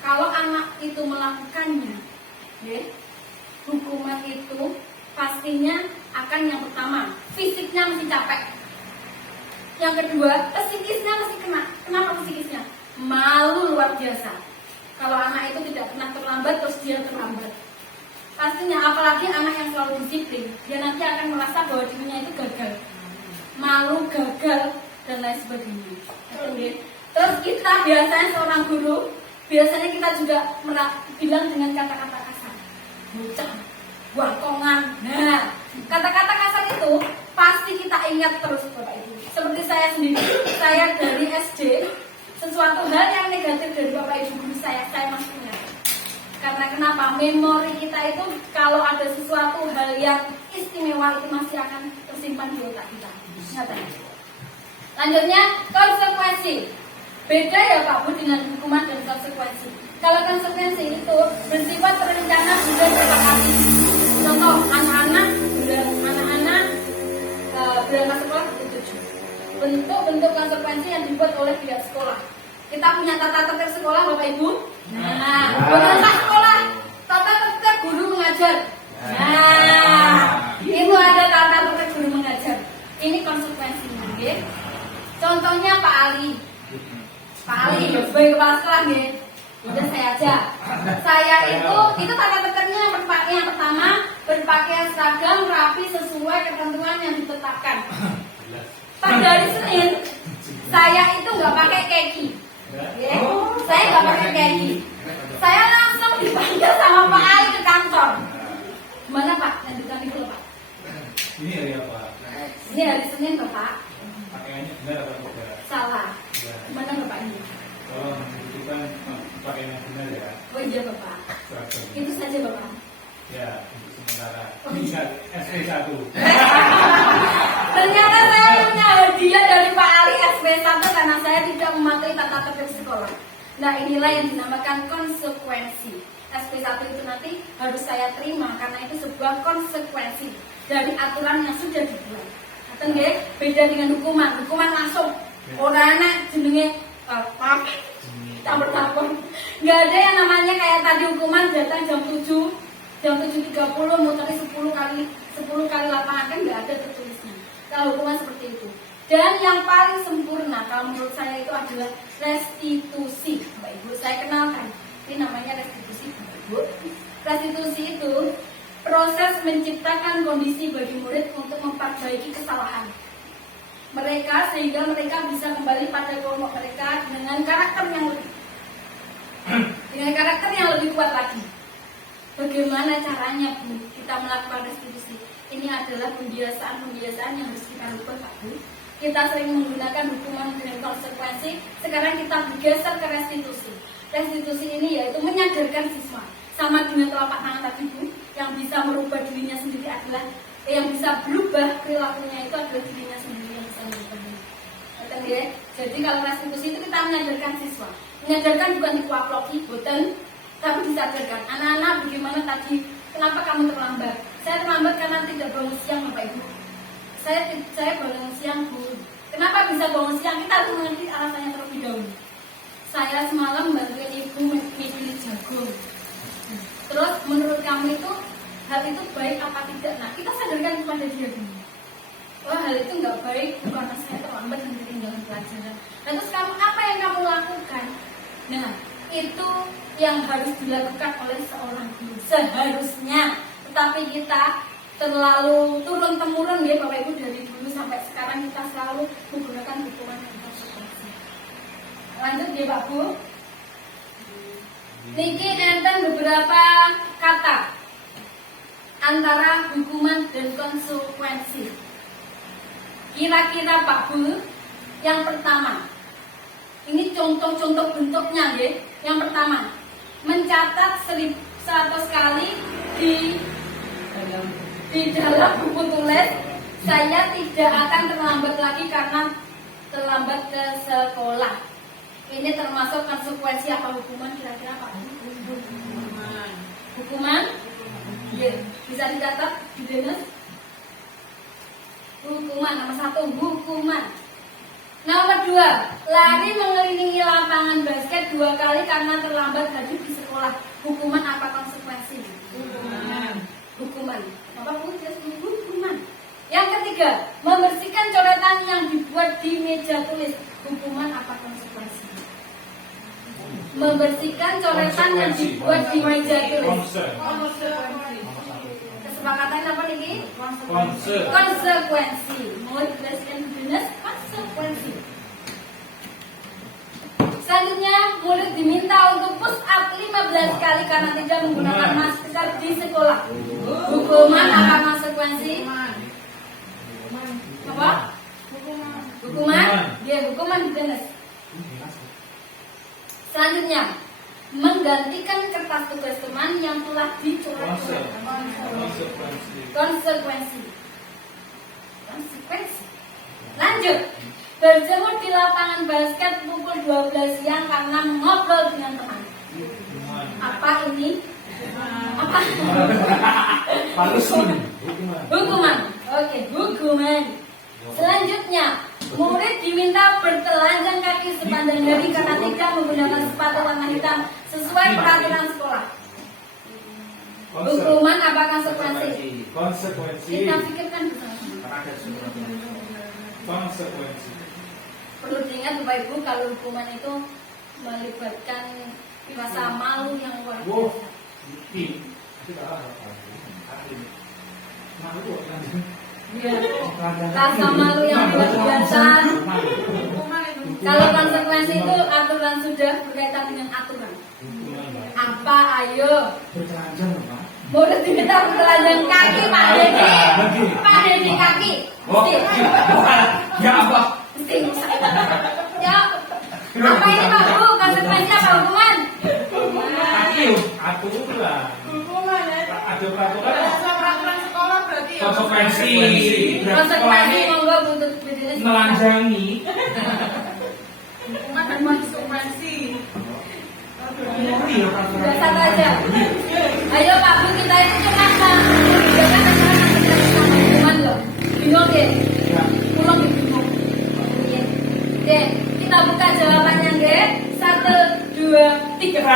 Kalau anak itu melakukannya, hukuman itu pastinya akan yang pertama, fisiknya mesti capek. Yang kedua, psikisnya mesti kena. Kenapa psikisnya? Malu luar biasa. Kalau anak itu tidak pernah terlambat, terus dia terlambat. Pastinya, apalagi anak yang selalu disiplin, dia nanti akan merasa bahwa dirinya itu gagal. Malu, gagal, dan lain sebagainya. Terus kita biasanya seorang guru, biasanya kita juga bilang dengan kata-kata kasar. Bocah, wakongan. Nah, kata-kata kasar itu pasti kita ingat terus Bapak Ibu. Seperti saya sendiri, saya dari SD, sesuatu hal yang negatif dari Bapak Ibu guru saya masih ingat. Karena kenapa? Memori kita itu kalau ada sesuatu hal yang istimewa itu masih akan tersimpan di otak kita. Lanjutnya, konsekuensi. Beda ya Pak Bu dengan hukuman dan konsekuensi. Kalau konsekuensi itu bersifat terencana sudah terpakati. Contoh, anak-anak berangkat sekolah begitu. Bentuk konsekuensi yang dibuat oleh pihak sekolah. Kita punya tata tertib sekolah Bapak Ibu. Nah, berangkat sekolah, tata tertib guru mengajar. Nah, itu ada tata tertib guru mengajar. Ini konsekuensinya, nggih. Contohnya Pak Ali, sebagai kepala sekolah, nggih. Udah saya aja. Saya itu tata tertibnya yang pertama berpakaian seragam rapi sesuai ketentuan yang ditetapkan. Pada hari Senin, saya itu nggak pakai kaki. Saya nggak pakai kaki. Saya langsung dipanggil sama Pak Ali ke kantor. Gimana Pak? Lanjutkan dulu Pak. Ini hari apa? Ini hari Senin Bapak. Pakaiannya benar apa tidak? Salah. Gimana Bapak ini? Oh, itu kan pakaiannya benar ya? Oh iya Bapak. Seragam. Itu saja Bapak. Ya, untuk sementara. Bisa SP1. Ternyata saya punya hadiah dari Pak Ali SP1 karena saya tidak mematuhi tata tertib sekolah. Nah, inilah yang dinamakan konsekuensi. SP1 itu nanti harus saya terima karena itu sebuah konsekuensi dari aturan yang sudah dibuat. Atau nggih, beda dengan hukuman. Hukuman langsung orang anak jenenge campur-campur. Nggak ada yang namanya kayak tadi hukuman datang jam 7:30 muteri 10 kali lapangan, kan nggak ada tertulisnya. Kalau hukuman seperti itu. Dan yang paling sempurna kalau menurut saya itu adalah restitusi. Bapak Ibu, saya kenalkan. Ini namanya restitusi, Bapak Ibu. Restitusi itu proses menciptakan kondisi bagi murid untuk memperbaiki kesalahan mereka sehingga mereka bisa kembali pada kelompok mereka dengan karakter yang lebih kuat lagi. Bagaimana caranya Bu kita melakukan restitusi? Ini adalah pembiasaan yang harus kita lakukan Pak Bu. Kita sering menggunakan hukuman dengan konsekuensi. Sekarang kita bergeser ke restitusi. Restitusi ini yaitu menyadarkan siswa. Sama dengan telapak tangan tadi Bu, yang bisa merubah dirinya sendiri adalah yang bisa berubah perilakunya itu adalah dirinya sendiri yang bisa mengubahnya. Ya? Jadi kalau restitusi itu kita menyadarkan siswa, menyadarkan bukan dikuaploki, bukan, tapi disadarkan. Anak-anak bagaimana tadi, kenapa kamu terlambat? Saya terlambat karena tidak bangun siang, Bapak Ibu. Saya bangun siang, Bu. Kenapa bisa bangun siang? Kita harus mengerti alasannya terlebih dahulu. Saya semalam bantuin ibu milih jagung. Terus menurut kamu itu hal itu baik apa tidak? Nah, kita sadarkan kepada dia dulu. Wah, hal itu nggak baik karena saya terlambat dan ketinggalan pelajaran. Nah, terus kamu apa yang kamu lakukan? Nah, itu yang harus dilakukan oleh seorang guru seharusnya. Tetapi kita terlalu turun temurun ya Bapak Ibu, dari dulu sampai sekarang kita selalu menggunakan hukuman yang konsekuensi. Lanjut ya Pak Bu. Niki nenten beberapa kata antara hukuman dan konsekuensi. Kira-kira Pak Bu, yang pertama, ini contoh-contoh bentuknya ya. Yang pertama, mencatat 100 kali di dalam buku tulis, saya tidak akan terlambat lagi karena terlambat ke sekolah. Ini termasuk konsekuensi apa hukuman kira-kira Pak? Hukuman? Ya, bisa dicatat di Dennis. Hukuman, nomor 1, hukuman. Nomor 2, lari mengelilingi lapangan basket 2 kali karena terlambat hadir di sekolah. Hukuman apa konsekuensi? Hukuman. Apa pun hukuman. Yang ketiga, membersihkan coretan yang dibuat di meja tulis. Hukuman apa konsekuensi? Membersihkan coretan yang dibuat di meja tulis. Kesepakatan apa nih? Konsekuensi. Mau dijelaskan jelas konsekuensi. Selanjutnya, murid diminta untuk push up 15 kali karena tidak menggunakan masker di sekolah. Hukuman apa konsekuensi? Apa? Hukuman? Ya, hukuman jelas. Selanjutnya, menggantikan kertas tugas teman yang telah dicoret. Konsekuensi. Lanjut, berjemur di lapangan basket pukul 12 siang karena mengobrol dengan teman. Apa ini? Apa? Hukuman. Oke, hukuman. Selanjutnya, murid diminta bertelanjang kaki sepanjang hari karena tidak menggunakan sepatu warna hitam sesuai peraturan sekolah. Hukuman apa konsekuensi? Kita pikirkan bersama. Konsekuensi. Perlu diingat Bapak Ibu, kalau hukuman itu melibatkan rasa malu yang luar biasa. Rasa malu yang luar biasa. Kalau konsekuensi itu aturan sudah berkaitan dengan aturan. Apa? Ayo. Murid diminta bertelanjang kaki Pak Dedi. Pak Dedi kaki. Ya apa? Mesti. Ya. Apa ini Pak Bu? Konsekuensi apa hukuman? Aturan. Hukuman ya. Ada peraturan. Peraturan sekolah berarti ya. Konsekuensi. Konsekuensi monggo butuh bisnis. Melanjangi. Hukuman dan konsekuensi. Sudah satu aja. Ayo Pak Bu, kita itu cuma jangan sama hukuman loh. Bingung deh. Pulang bingung. Oke, kita buka jawabannya deh. 1, 2, 3.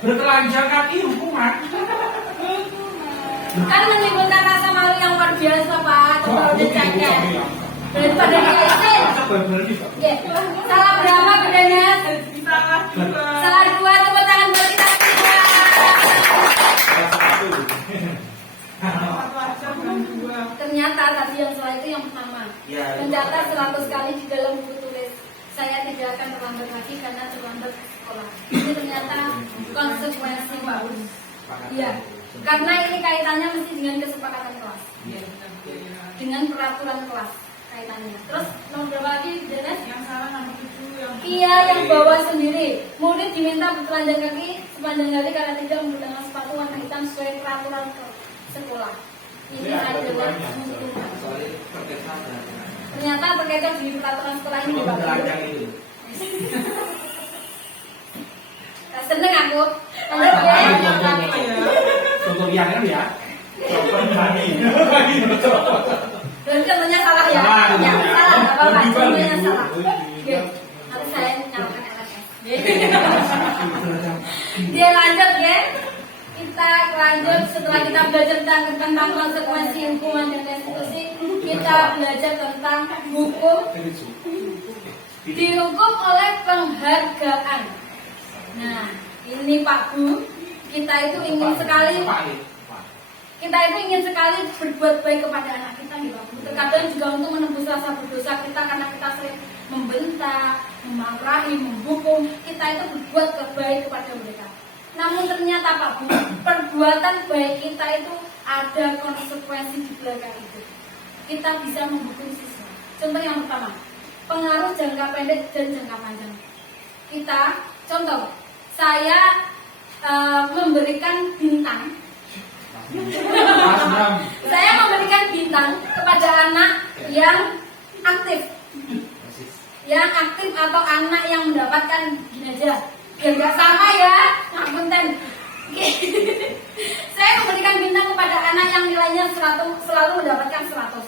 Bertelanjang kaki hukuman. Kan menimbulkan rasa malu yang luar biasa Pak. Kalau udah cacat daripada diisin. Ya, salah berapa bedanya? Salah 2. Tepuk tangan buat kita semua. Ternyata tadi yang salah itu yang pertama. Mencatat 100 kali di dalam buku tulis. Saya tidak akan terlambat lagi karena terlambat ke sekolah. Ini ternyata konsekuensi Pak. Iya. Karena ini kaitannya mesti dengan kesepakatan kelas. dengan peraturan kelas kaitannya. Terus nomor berapa lagi, Dennis? Yang salah nomor 7 yang Iya, yang bawa sendiri. Murid diminta bertelanjang kaki sepanjang hari karena tidak menggunakan sepatu warna hitam sesuai peraturan sekolah. Ini adalah hukuman. Soalnya perkesan dan Ternyata terkecoh di peraturan sekolah ini kalau Bapak. berlanjang itu. Gak seneng aku. Lanjut ya. Contoh yang kan ya. Berarti contohnya salah ya? Ya, salah, nggak apa-apa. Contohnya salah. Oke, harus saya nyalakan LSS. Dia lanjut ya. Kita lanjut setelah kita belajar tentang konsekuensi hukuman dan restitusi, kita belajar tentang hukum dihukum oleh penghargaan. Nah, ini Pak Bu, kita itu ingin sekali berbuat baik kepada anak kita nih Pak Bu. Terkadang juga untuk menembus rasa berdosa kita karena kita sering membentak, memarahi, menghukum, kita itu berbuat baik kepada mereka. Namun ternyata Pak Bu, perbuatan baik kita itu ada konsekuensi di belakang itu. Kita bisa menghukum siswa. Contoh yang pertama, pengaruh jangka pendek dan jangka panjang. Kita, contoh, saya memberikan bintang. Saya memberikan bintang kepada anak yang aktif. Yang aktif atau anak yang mendapatkan gini aja. Biar nggak sama ya, ngapunten. Saya memberikan bintang kepada anak yang nilainya 100, selalu mendapatkan 100.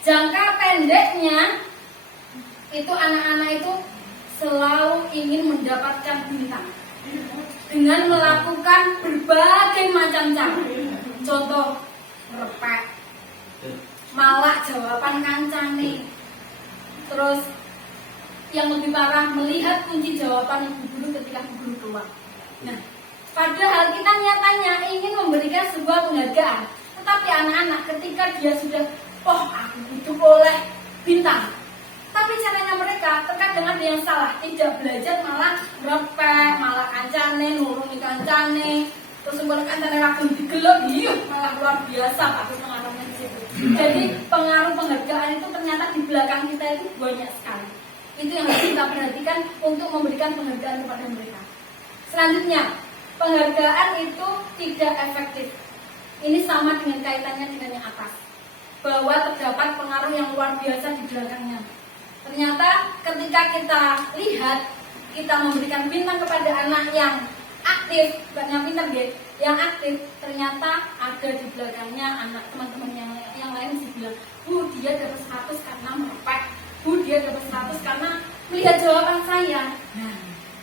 Jangka pendeknya itu anak-anak itu selalu ingin mendapatkan bintang dengan melakukan berbagai macam cara. Contoh, repek, malak jawaban kancane, terus yang lebih parah melihat kunci jawaban ibu guru ketika ibu guru keluar. Nah, padahal kita nyatanya ingin memberikan sebuah penghargaan, tetapi anak-anak ketika dia sudah, oh aku hidup oleh bintang, tapi caranya mereka terkadang ada yang salah, tidak belajar malah repek, malah kancane, nuruni kancane, terus kemudian kancane ragu digelok, malah luar biasa Pak pengaruhnya di situ. Jadi pengaruh penghargaan itu ternyata di belakang kita itu banyak sekali. Itu yang harus kita perhatikan untuk memberikan penghargaan kepada mereka. Selanjutnya, penghargaan itu tidak efektif. Ini sama dengan kaitannya dengan yang atas, bahwa terdapat pengaruh yang luar biasa di belakangnya. Ternyata ketika kita lihat, kita memberikan bintang kepada anak yang aktif, bukan yang pintar gitu, yang aktif, ternyata ada di belakangnya anak teman-teman yang lain sih bilang, Bu, dia dapat 100 karena merepek, Bu, dia dapat 100 karena melihat jawaban saya. Nah,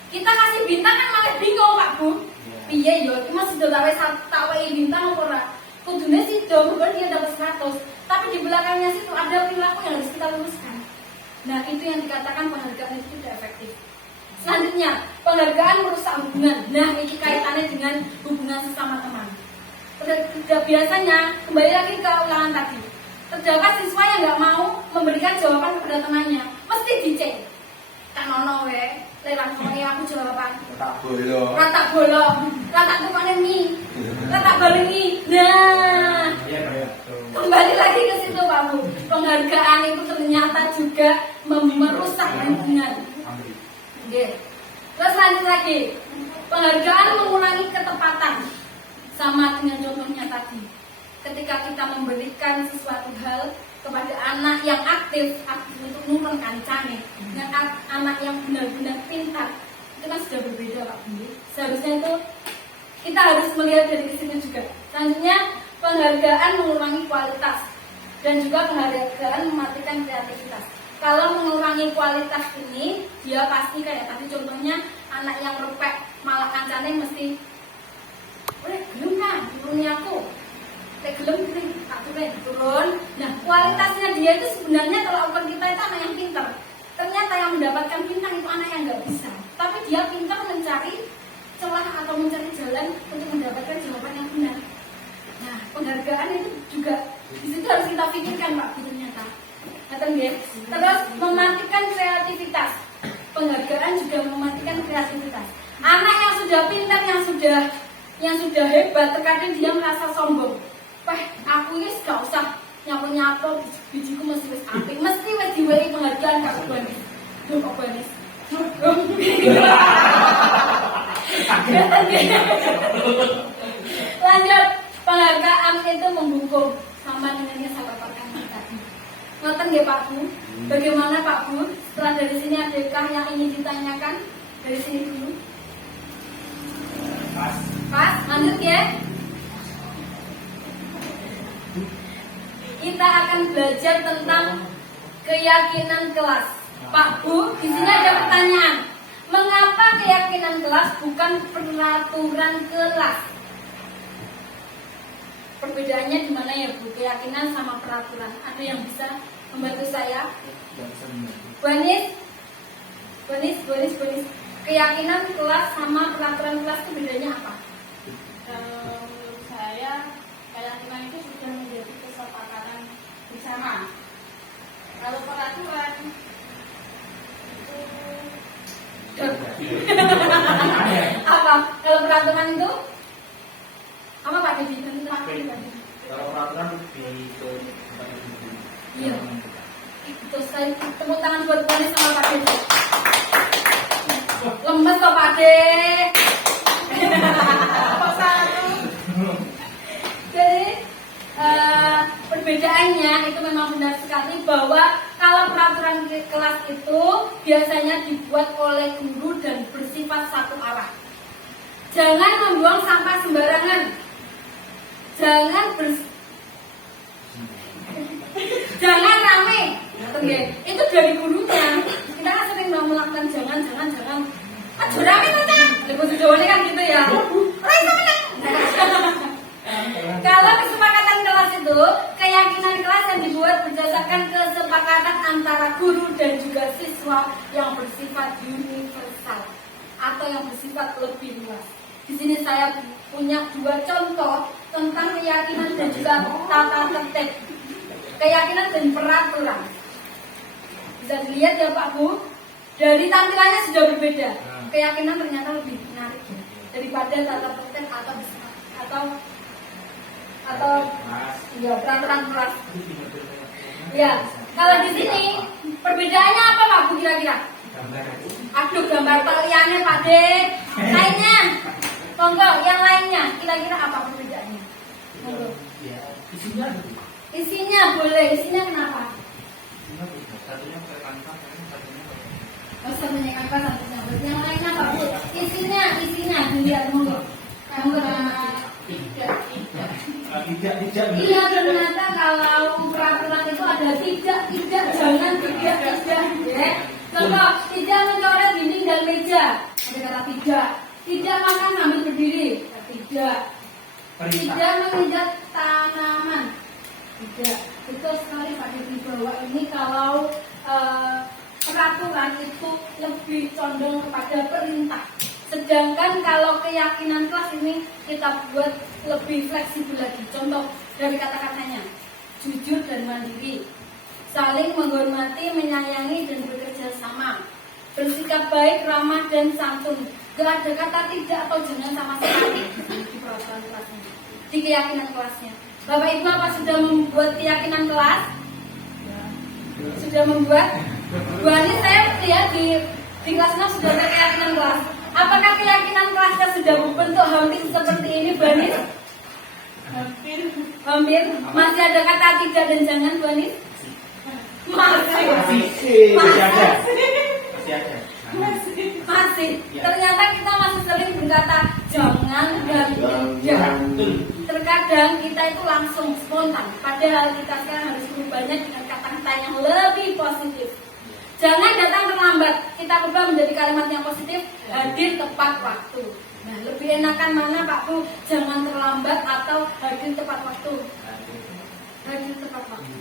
kita kasih bintang kan malah bingung Pak Bu. Iya yo, cuma sudah tawain bintang apa ora? Kudune sih dong, dia dapat 100. Tapi di belakangnya situ ada perilaku yang harus kita luruskan. Nah, itu yang dikatakan penghargaan itu tidak efektif. Selanjutnya, penghargaan merusak hubungan. Nah, ini kaitannya dengan hubungan sesama teman. Biasanya, kembali lagi ke ulangan tadi, terdapat siswa yang nggak mau memberikan jawaban kepada temannya, mesti dicek. Kan ono we, lewat ngomongnya aku jawaban. Rata bolong, rata tukangnya mie, rata balengi. Nah, kembali lagi ke situ Pak Bu. Penghargaan itu ternyata juga merusak hubungan. Terus lanjut lagi, penghargaan mengurangi ketepatan. Sama dengan contohnya tadi, ketika kita memberikan sesuatu hal kepada anak yang aktif untuk numpang kancane, dengan anak yang benar-benar pintar, itu kan sudah berbeda Pak Bu. Seharusnya itu kita harus melihat dari situ juga. Selanjutnya, penghargaan mengurangi kualitas dan juga penghargaan mematikan kreativitas. Kalau mengurangi kualitas ini, dia pasti kayak tadi contohnya anak yang repek malah kancane mesti, belum kan, turuni aku, gelem tak turun. Nah, kualitasnya dia itu sebenarnya kalau open kita itu anak yang pintar. Ternyata yang mendapatkan bintang itu anak yang nggak bisa, tapi dia pintar mencari celah atau mencari jalan untuk mendapatkan jawaban yang benar. Nah, penghargaan itu juga di situ harus kita pikirkan Pak, ternyata. Terus mematikan kreativitas. Penghargaan juga mematikan kreativitas. Anak yang sudah pintar, yang sudah hebat, terkadang dia merasa sombong. aku ini gak usah nyapu bijiku mesti wis apik, mesti wis diwehi penghargaan Kak Banis. Duh Kak Banis. Lanjut, penghargaan itu membukuh sama dengannya saya dapatkan tadi. Ngoten nggih Pak Bu. Bagaimana Pak Bu? Setelah dari sini adakah yang ingin ditanyakan? Dari sini dulu. Pas, lanjut ya. Kita akan belajar tentang keyakinan kelas. Pak Bu, di sini ada pertanyaan. Mengapa keyakinan kelas bukan peraturan kelas? Perbedaannya di mana ya Bu? Keyakinan sama peraturan. Ada yang bisa membantu saya? Banis. Keyakinan kelas sama peraturan kelas itu bedanya apa? Menurut saya keyakinan itu sudah menjadi kesepakatan bersama. Kalau peraturan Apa? Kalau peraturan itu apa Pak Dedi? Kalau peraturan lebih ke tempat itu. Iya. Itu saya tepuk tangan buat Banis sama Pak Dedi. Lemes kok Pak De. apa satu? Jadi perbedaannya itu memang benar sekali bahwa kalau peraturan kelas itu biasanya dibuat oleh guru dan bersifat satu arah. Jangan membuang sampah sembarangan. Jangan rame. Itu dari gurunya. Kita kan sering melakukan jangan. Aduh rame saja. Bahasa Jawa ini kan gitu ya. Kalau kesepakatan kelas itu keyakinan kelas yang dibuat berdasarkan kesepakatan antara guru dan juga siswa yang bersifat universal atau yang bersifat lebih luas. Di sini saya punya 2 contoh tentang keyakinan dan juga tata tertib. Keyakinan dan peraturan. Bisa dilihat ya Pak Bu, dari tampilannya sudah berbeda. Keyakinan ternyata lebih menarik ya, daripada tata tertib atau ya peraturan kelas. Ya, kalau di sini perbedaannya apa Pak Bu kira-kira? Aduh gambar liane Pak De. Lainnya, monggo yang lainnya kira-kira apa perbedaannya? Monggo. Isinya boleh, isinya kenapa? Satunya kanvas, satunya berarti yang lainnya apa Bu? Isinya dilihat monggo. Tidak. Iya ternyata kalau peraturan itu ada tidak, jangan, tidak. Ya. Contoh, tidak mencoret dinding dan meja. Ada kata tidak. Tidak makan sambil berdiri. Tidak. Tidak menginjak tanaman. Tidak. Betul sekali Pak Dedi bahwa ini kalau peraturan itu lebih condong kepada perintah. Sedangkan kalau keyakinan kelas ini kita buat lebih fleksibel lagi. Contoh dari kata-katanya, jujur dan mandiri, saling menghormati, menyayangi dan bekerja sama, bersikap baik, ramah dan santun. Gak ada kata tidak atau jangan sama sekali di peraturan kelasnya, di keyakinan kelasnya. Bapak Ibu apa sudah membuat keyakinan kelas? Sudah membuat? Bu Ani, saya lihat di kelas 6 sudah ada keyakinan kelas. Apakah keyakinan kelasnya sudah berbentuk hampir seperti ini, Bu Ani? Hampir. Masih ada kata tidak dan jangan, Bu Ani? Masih. Ternyata kita masih sering berkata jangan dan tidak. Terkadang kita itu langsung spontan. Padahal kita sekarang harus berubahnya dengan kata-kata yang lebih positif. Jangan datang terlambat. Kita ubah menjadi kalimat yang positif, hadir tepat waktu. Nah, lebih enakan mana Pak Bu? Jangan terlambat atau hadir tepat waktu? Hadir tepat waktu.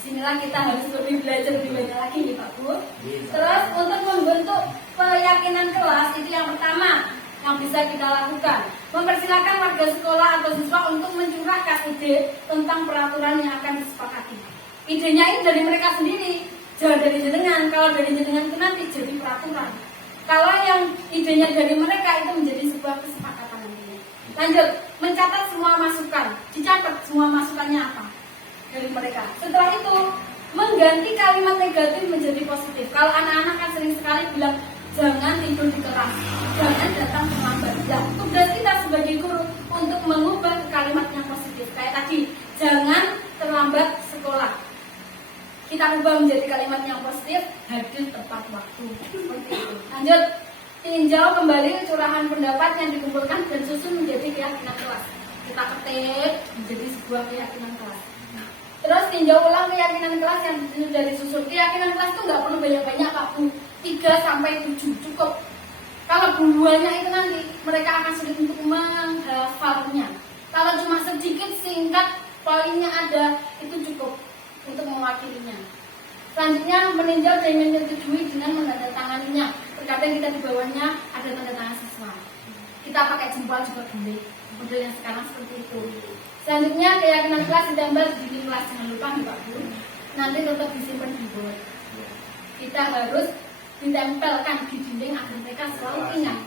Disinilah kita harus lebih belajar lebih banyak lagi nih Pak Bu. Terus untuk membentuk keyakinan kelas itu yang pertama yang bisa kita lakukan, mempersilakan warga sekolah atau siswa untuk mencurahkan ide tentang peraturan yang akan disepakati. Idenya ini dari mereka sendiri, jangan dari jenengan. Kalau dari jenengan itu nanti jadi peraturan. Kalau yang idenya dari mereka itu menjadi sebuah kesepakatan nantinya. Lanjut, mencatat semua masukan, dicatat semua masukannya apa dari mereka. Setelah itu mengganti kalimat negatif menjadi positif. Kalau anak-anak kan sering sekali bilang jangan tidur di kelas, jangan datang terlambat. Ya, tugas kita sebagai guru untuk mengubah ke kalimat yang positif. Kayak tadi, jangan terlambat sekolah. Kita ubah menjadi kalimat yang positif, hadir tepat waktu. Seperti itu. Lanjut, tinjau kembali curahan pendapat yang dikumpulkan dan susun menjadi keyakinan kelas. Kita ketik menjadi sebuah keyakinan kelas. Terus tinjau ulang keyakinan kelas yang sudah disusun. Keyakinan kelas itu nggak perlu banyak-banyak, Pak Bu. 3-7 cukup. Kalau buahnya itu nanti mereka akan sulit untuk menghafalnya. Kalau cuma sedikit singkat poinnya ada, itu cukup untuk mewakilinya. Selanjutnya meninjau dan menyetujui dengan menandatanganinya. Terkadang kita di bawahnya ada tanda tangan siswa. Kita pakai jempol juga boleh. Model yang sekarang seperti itu. Selanjutnya keyakinan kelas ditambah di dinding kelas. Jangan lupa nih Pak Bu, nanti tetap disimpan di board. Kita harus ditempelkan di dinding agar mereka selalu ingat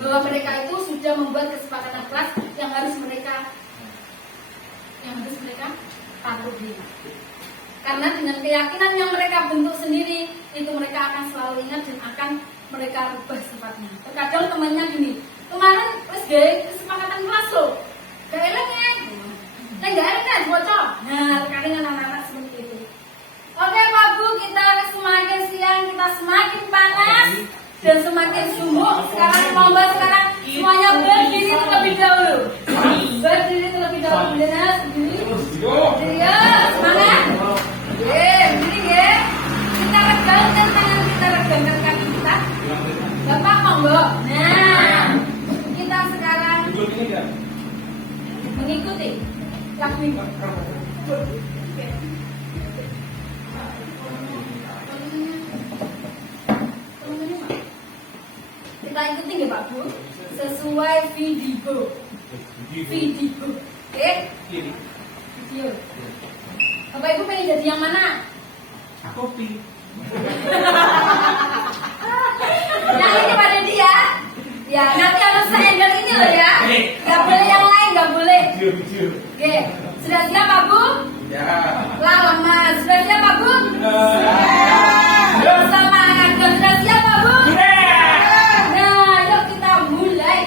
bahwa mereka itu sudah membuat kesepakatan kelas yang harus mereka patuhi. Karena dengan keyakinan yang mereka bentuk sendiri, itu mereka akan selalu ingat dan akan mereka rubah sifatnya. Terkadang temannya gini, kemarin wes gawe kesepakatan kelas loh, gak enak kan? Nah gak enak kan, bocor. Nah terkadang anak-anak seperti itu. Oke Pak Bu, kita semakin siang kita semakin panas dan semakin sumuk. Sekarang lomba sekarang semuanya berdiri terlebih dahulu. Berdiri terlebih dahulu. Benar, berdiri. Berdiri ya, semangat. Berdiri ya. Kita regangkan tangan kita, regangkan kaki kita. Bapak monggo. Nah, kita sekarang mengikuti lagu ini. Kita ikuti ya Pak Bu, sesuai video. Oke? Video. Bapak Ibu pengen jadi yang mana? Kopi. Yang ini pada dia. Ya, nanti harus handle ini loh ya. Gak boleh yang lain, gak boleh. Oke, sudah siap Pak Bu? Ya. Lama, sudah siap Pak Bu? Bersama Agam, sudah siap Pak Bu? Nah, yuk kita mulai.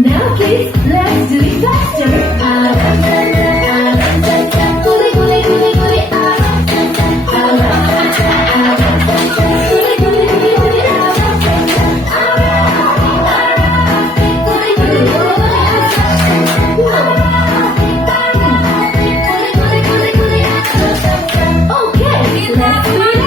Now kids, let's do it faster. Okay, let's do it.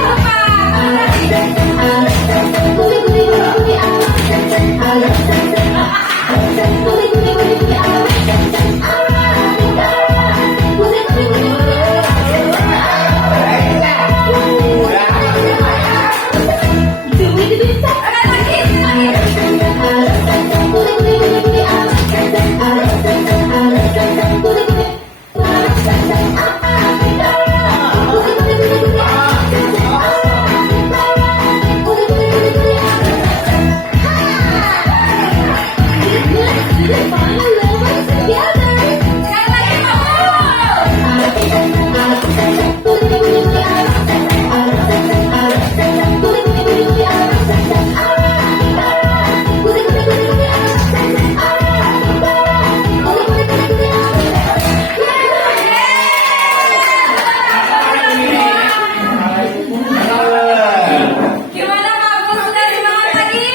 Gimana Pak Bu, sudah semangat lagi?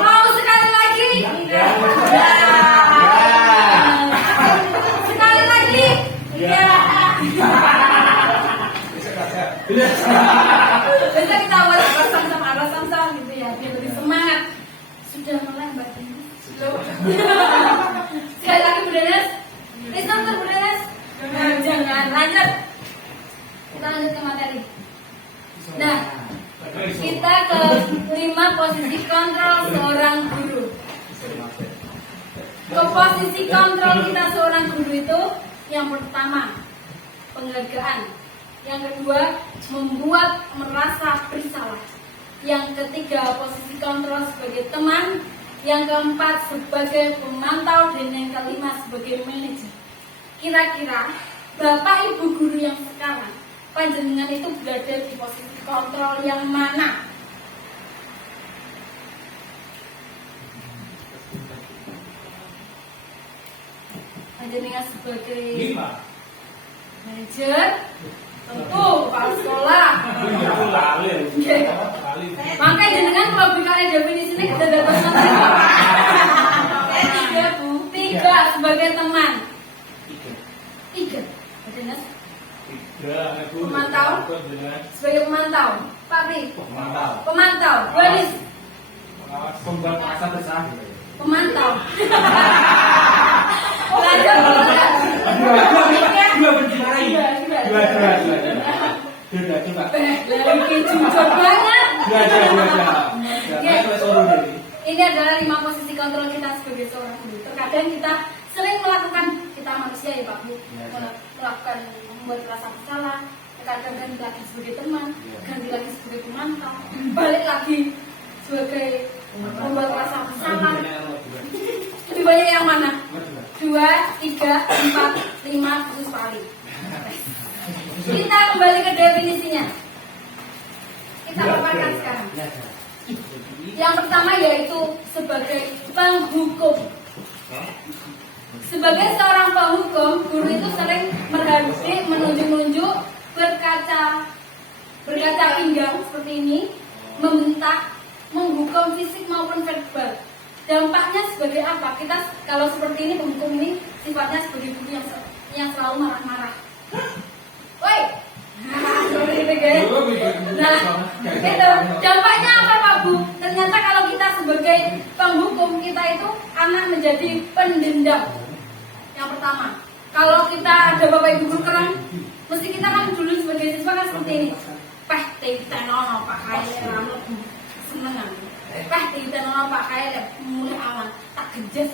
Mau sekali lagi? Ya. Sekali lagi? Ya. Besok kita buat sama sama gitu ya, biar lebih semangat. Sudah mulai Mbak Dini? Sekali lagi Bu Denes? Instruktur Bu Denes? Jangan, lanjut. Kita lanjut ke materi. Nah, kita kita ke 5 posisi kontrol seorang guru. Ke posisi kontrol kita seorang guru itu yang pertama penghargaan, yang kedua membuat merasa bersalah, yang ketiga posisi kontrol sebagai teman, yang keempat sebagai pemantau, dan yang kelima sebagai manajer. Kira-kira Bapak Ibu guru yang sekarang panjenengan itu berada di posisi kontrol yang mana? Panjenengan sebagai 5. manajer, tentu kepala sekolah. Aku lali. Oke. Makanya jenengan kalau bicara definisi ini kita dapat tiga bu, tiga sebagai teman, tiga. Jenengan pemantau, sebagai pemantau, Pak Pri, pemantau, Walis, Pembuat merasa bersalah. pemantau. Lanjut, Dua berjibarai. Dua. Coba. lagi jujur banget. Dua. Ini adalah 5 posisi kontrol kita sebagai seorang guru. Terkadang kita sering melakukan, kita manusia ya Pak Bu, melakukan membuat rasa bersalah. Terkadang ganti lagi sebagai teman, ganti lagi sebagai pemantau, balik lagi sebagai membuat rasa bersalah. Lebih banyak yang mana? 2, 3, 4, 5 khusus paling. Kita kembali ke definisinya. Kita paparkan sekarang. Yang pertama yaitu sebagai penghukum. Sebagai seorang penghukum, guru itu sering merhadik, menunjuk-nunjuk, berkaca pinggang seperti ini, membentak, menghukum fisik maupun verbal. Dampaknya sebagai apa? Kita kalau seperti ini, penghukum ini sifatnya sebagai guru yang selalu marah-marah. Woi, seperti itu guys. Nah, itu dampaknya apa Pak Bu? Ternyata kalau kita sebagai penghukum, kita itu anak menjadi pendendam. Yang pertama, kalau kita ada bapak ibu guru keren, mesti kita kan dulu sebagai siswa kan seperti ini. Peh, tenono Pak Khair, rambut senengan. Peh, tenono Pak Khair, mulai awan tak gejes.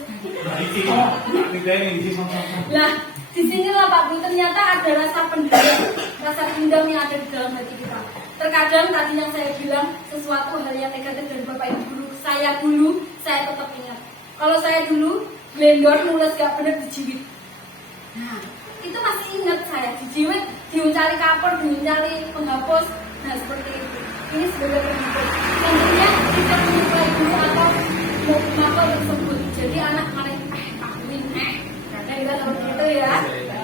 Lah, di sinilah Pak Bu, ternyata ada rasa pendendam yang ada di dalam hati kita. Terkadang tadi yang saya bilang sesuatu hal yang negatif dari bapak ibu guru saya tetap ingat. Kalau saya dulu glendor nulis gak bener dijiwit. Nah, itu masih ingat saya, dijiwit, diuncali kapur, diuncali penghapus. Nah, seperti itu. Ini sebagai penghukum. Tentunya kita menyukai guru atau maka tersebut. Jadi anak malah akuin kadang kita seperti itu ya.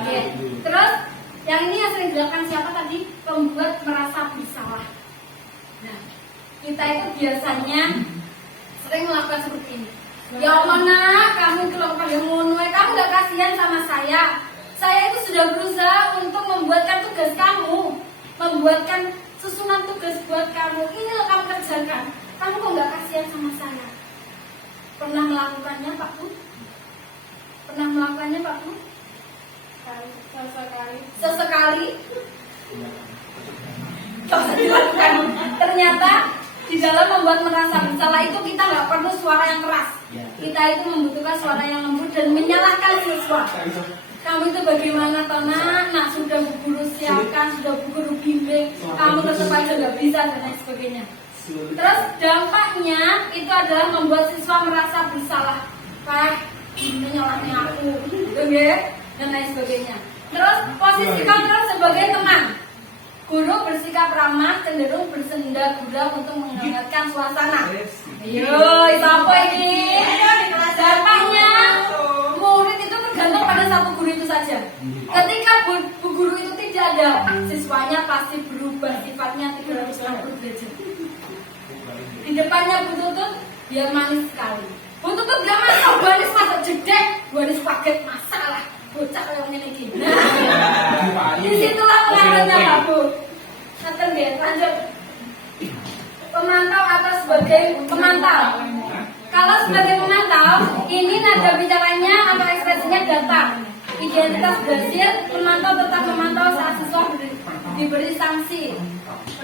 Oke. Terus yang ini yang sering dilakukan siapa tadi? Pembuat merasa bersalah. Nah, kita itu biasanya sering melakukan seperti ini. Ya mana kamu kalau pada ngono, kamu gak kasihan sama saya. Saya itu sudah berusaha untuk membuatkan tugas kamu, membuatkan susunan tugas buat kamu. Ini loh kamu kerjakan. Kamu kok gak kasihan sama saya? Pernah melakukannya Pak Bu? Pernah melakukannya Pak Bu? Sesekali. Dilakukan. Ternyata di dalam membuat merasa bersalah itu kita nggak perlu suara yang keras. Kita itu membutuhkan suara yang lembut dan menyalahkan siswa. Kamu itu bagaimana Tona? Sudah bu guru siapkan, sudah bu guru bimbing, kamu tetap aja nggak bisa dan lain sebagainya. Terus dampaknya itu adalah membuat siswa merasa bersalah. Ini nyalahnya aku, gitu ya, dan lain sebagainya. Terus posisi kontrol sebagai teman. Guru bersikap ramah, cenderung bersenda gurau untuk menghangatkan suasana. Ayo, itu apa ini? Dampaknya murid itu tergantung pada satu guru itu saja. Ketika bu guru itu tidak ada, siswanya pasti berubah sifatnya 360 derajat. Di depannya Bu Tutut biar manis sekali. Bu Tutut gak masuk, Bu Anis masuk jedek, Bu Anis kaget masalah. Bocah yang ini. Nah, disitulah pengaruhnya Pak Bu. Lanjut. Pemantau atau sebagai pemantau. Kalau sebagai pemantau, ini nada bicaranya atau ekspresinya datar. Identitas berhasil, pemantau tetap memantau saat siswa diberi sanksi,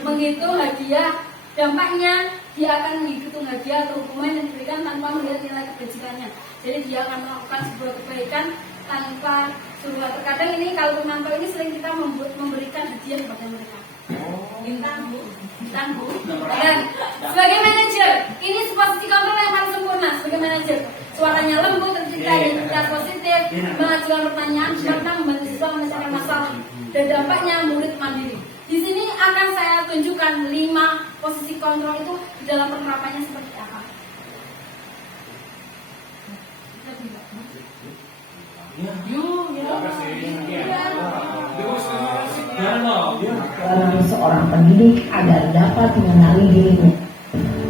menghitung hadiah, dampaknya dia akan menghitung hadiah atau hukuman yang diberikan tanpa melihat nilai kebajikannya. Jadi dia akan melakukan sebuah kebaikan tanpa suruhan. Terkadang ini kalau pemantau ini sering kita memberikan hadiah kepada mereka. Bintang bu. Dan sebagai manajer, ini posisi kontrol yang paling sempurna sebagai manajer. Suaranya lembut, tercipta identitas positif, mengajukan pertanyaan, serta membantu siswa menyelesaikan masalah. Dan dampaknya murid mandiri. Di sini akan saya tunjukkan 5 posisi kontrol itu di dalam penerapannya seperti apa. Peran seorang pendidik agar dapat mengenali dirimu.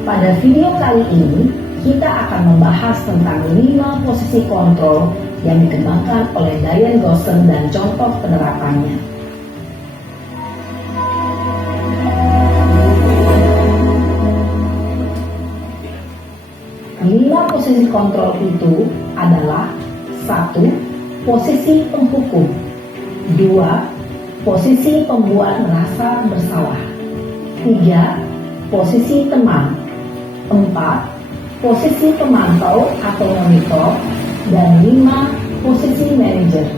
Pada video kali ini, kita akan membahas tentang 5 posisi kontrol yang dikembangkan oleh Diane Gosson dan contoh penerapannya. Lima posisi kontrol itu adalah 1. Posisi penghukum. 2. Posisi pembuat merasa bersalah. 3. Posisi teman. 4. Posisi pemantau atau monitor. Dan 5. Posisi manajer.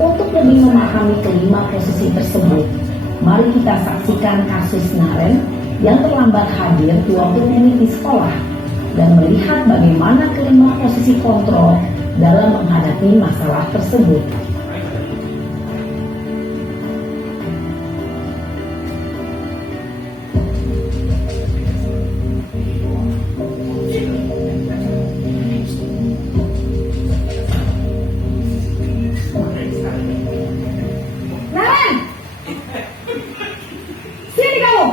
Untuk lebih memahami kelima posisi tersebut, mari kita saksikan kasus Naren yang terlambat hadir 20 menit di sekolah dan melihat bagaimana kelima posisi kontrol dalam menghadapi masalah tersebut. Naren, sini kamu.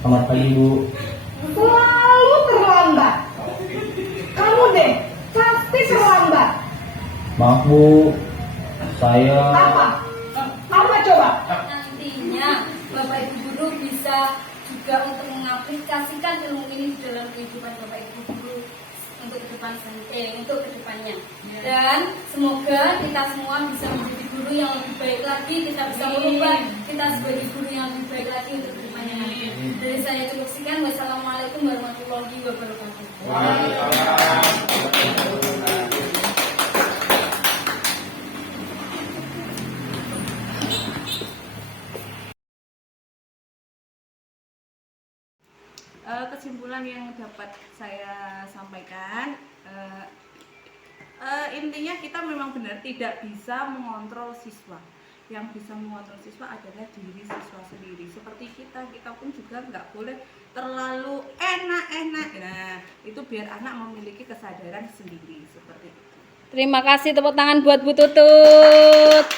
Selamat pagi Bu. Selalu terlambat. Kamu deh, pasti terlambat. Maaf Bu, saya Apa? Apa coba? Nantinya Bapak Ibu guru bisa juga untuk mengaplikasikan ilmu ini di dalam kehidupan Bapak Ibu guru untuk kedepannya. Dan semoga kita semua bisa menjadi guru yang lebih baik lagi, kita bisa merubah kita sebagai guru yang lebih baik lagi untuk kedepannya nanti. Dari saya cukup sekian. Wassalamualaikum warahmatullahi wabarakatuh. Kesimpulan yang dapat saya sampaikan, intinya kita memang benar tidak bisa mengontrol siswa. Yang bisa mengontrol siswa adalah diri siswa sendiri. Seperti kita pun juga nggak boleh terlalu enak-enak. Nah, itu biar anak memiliki kesadaran sendiri seperti itu. Terima kasih, tepuk tangan buat Bu Tutut.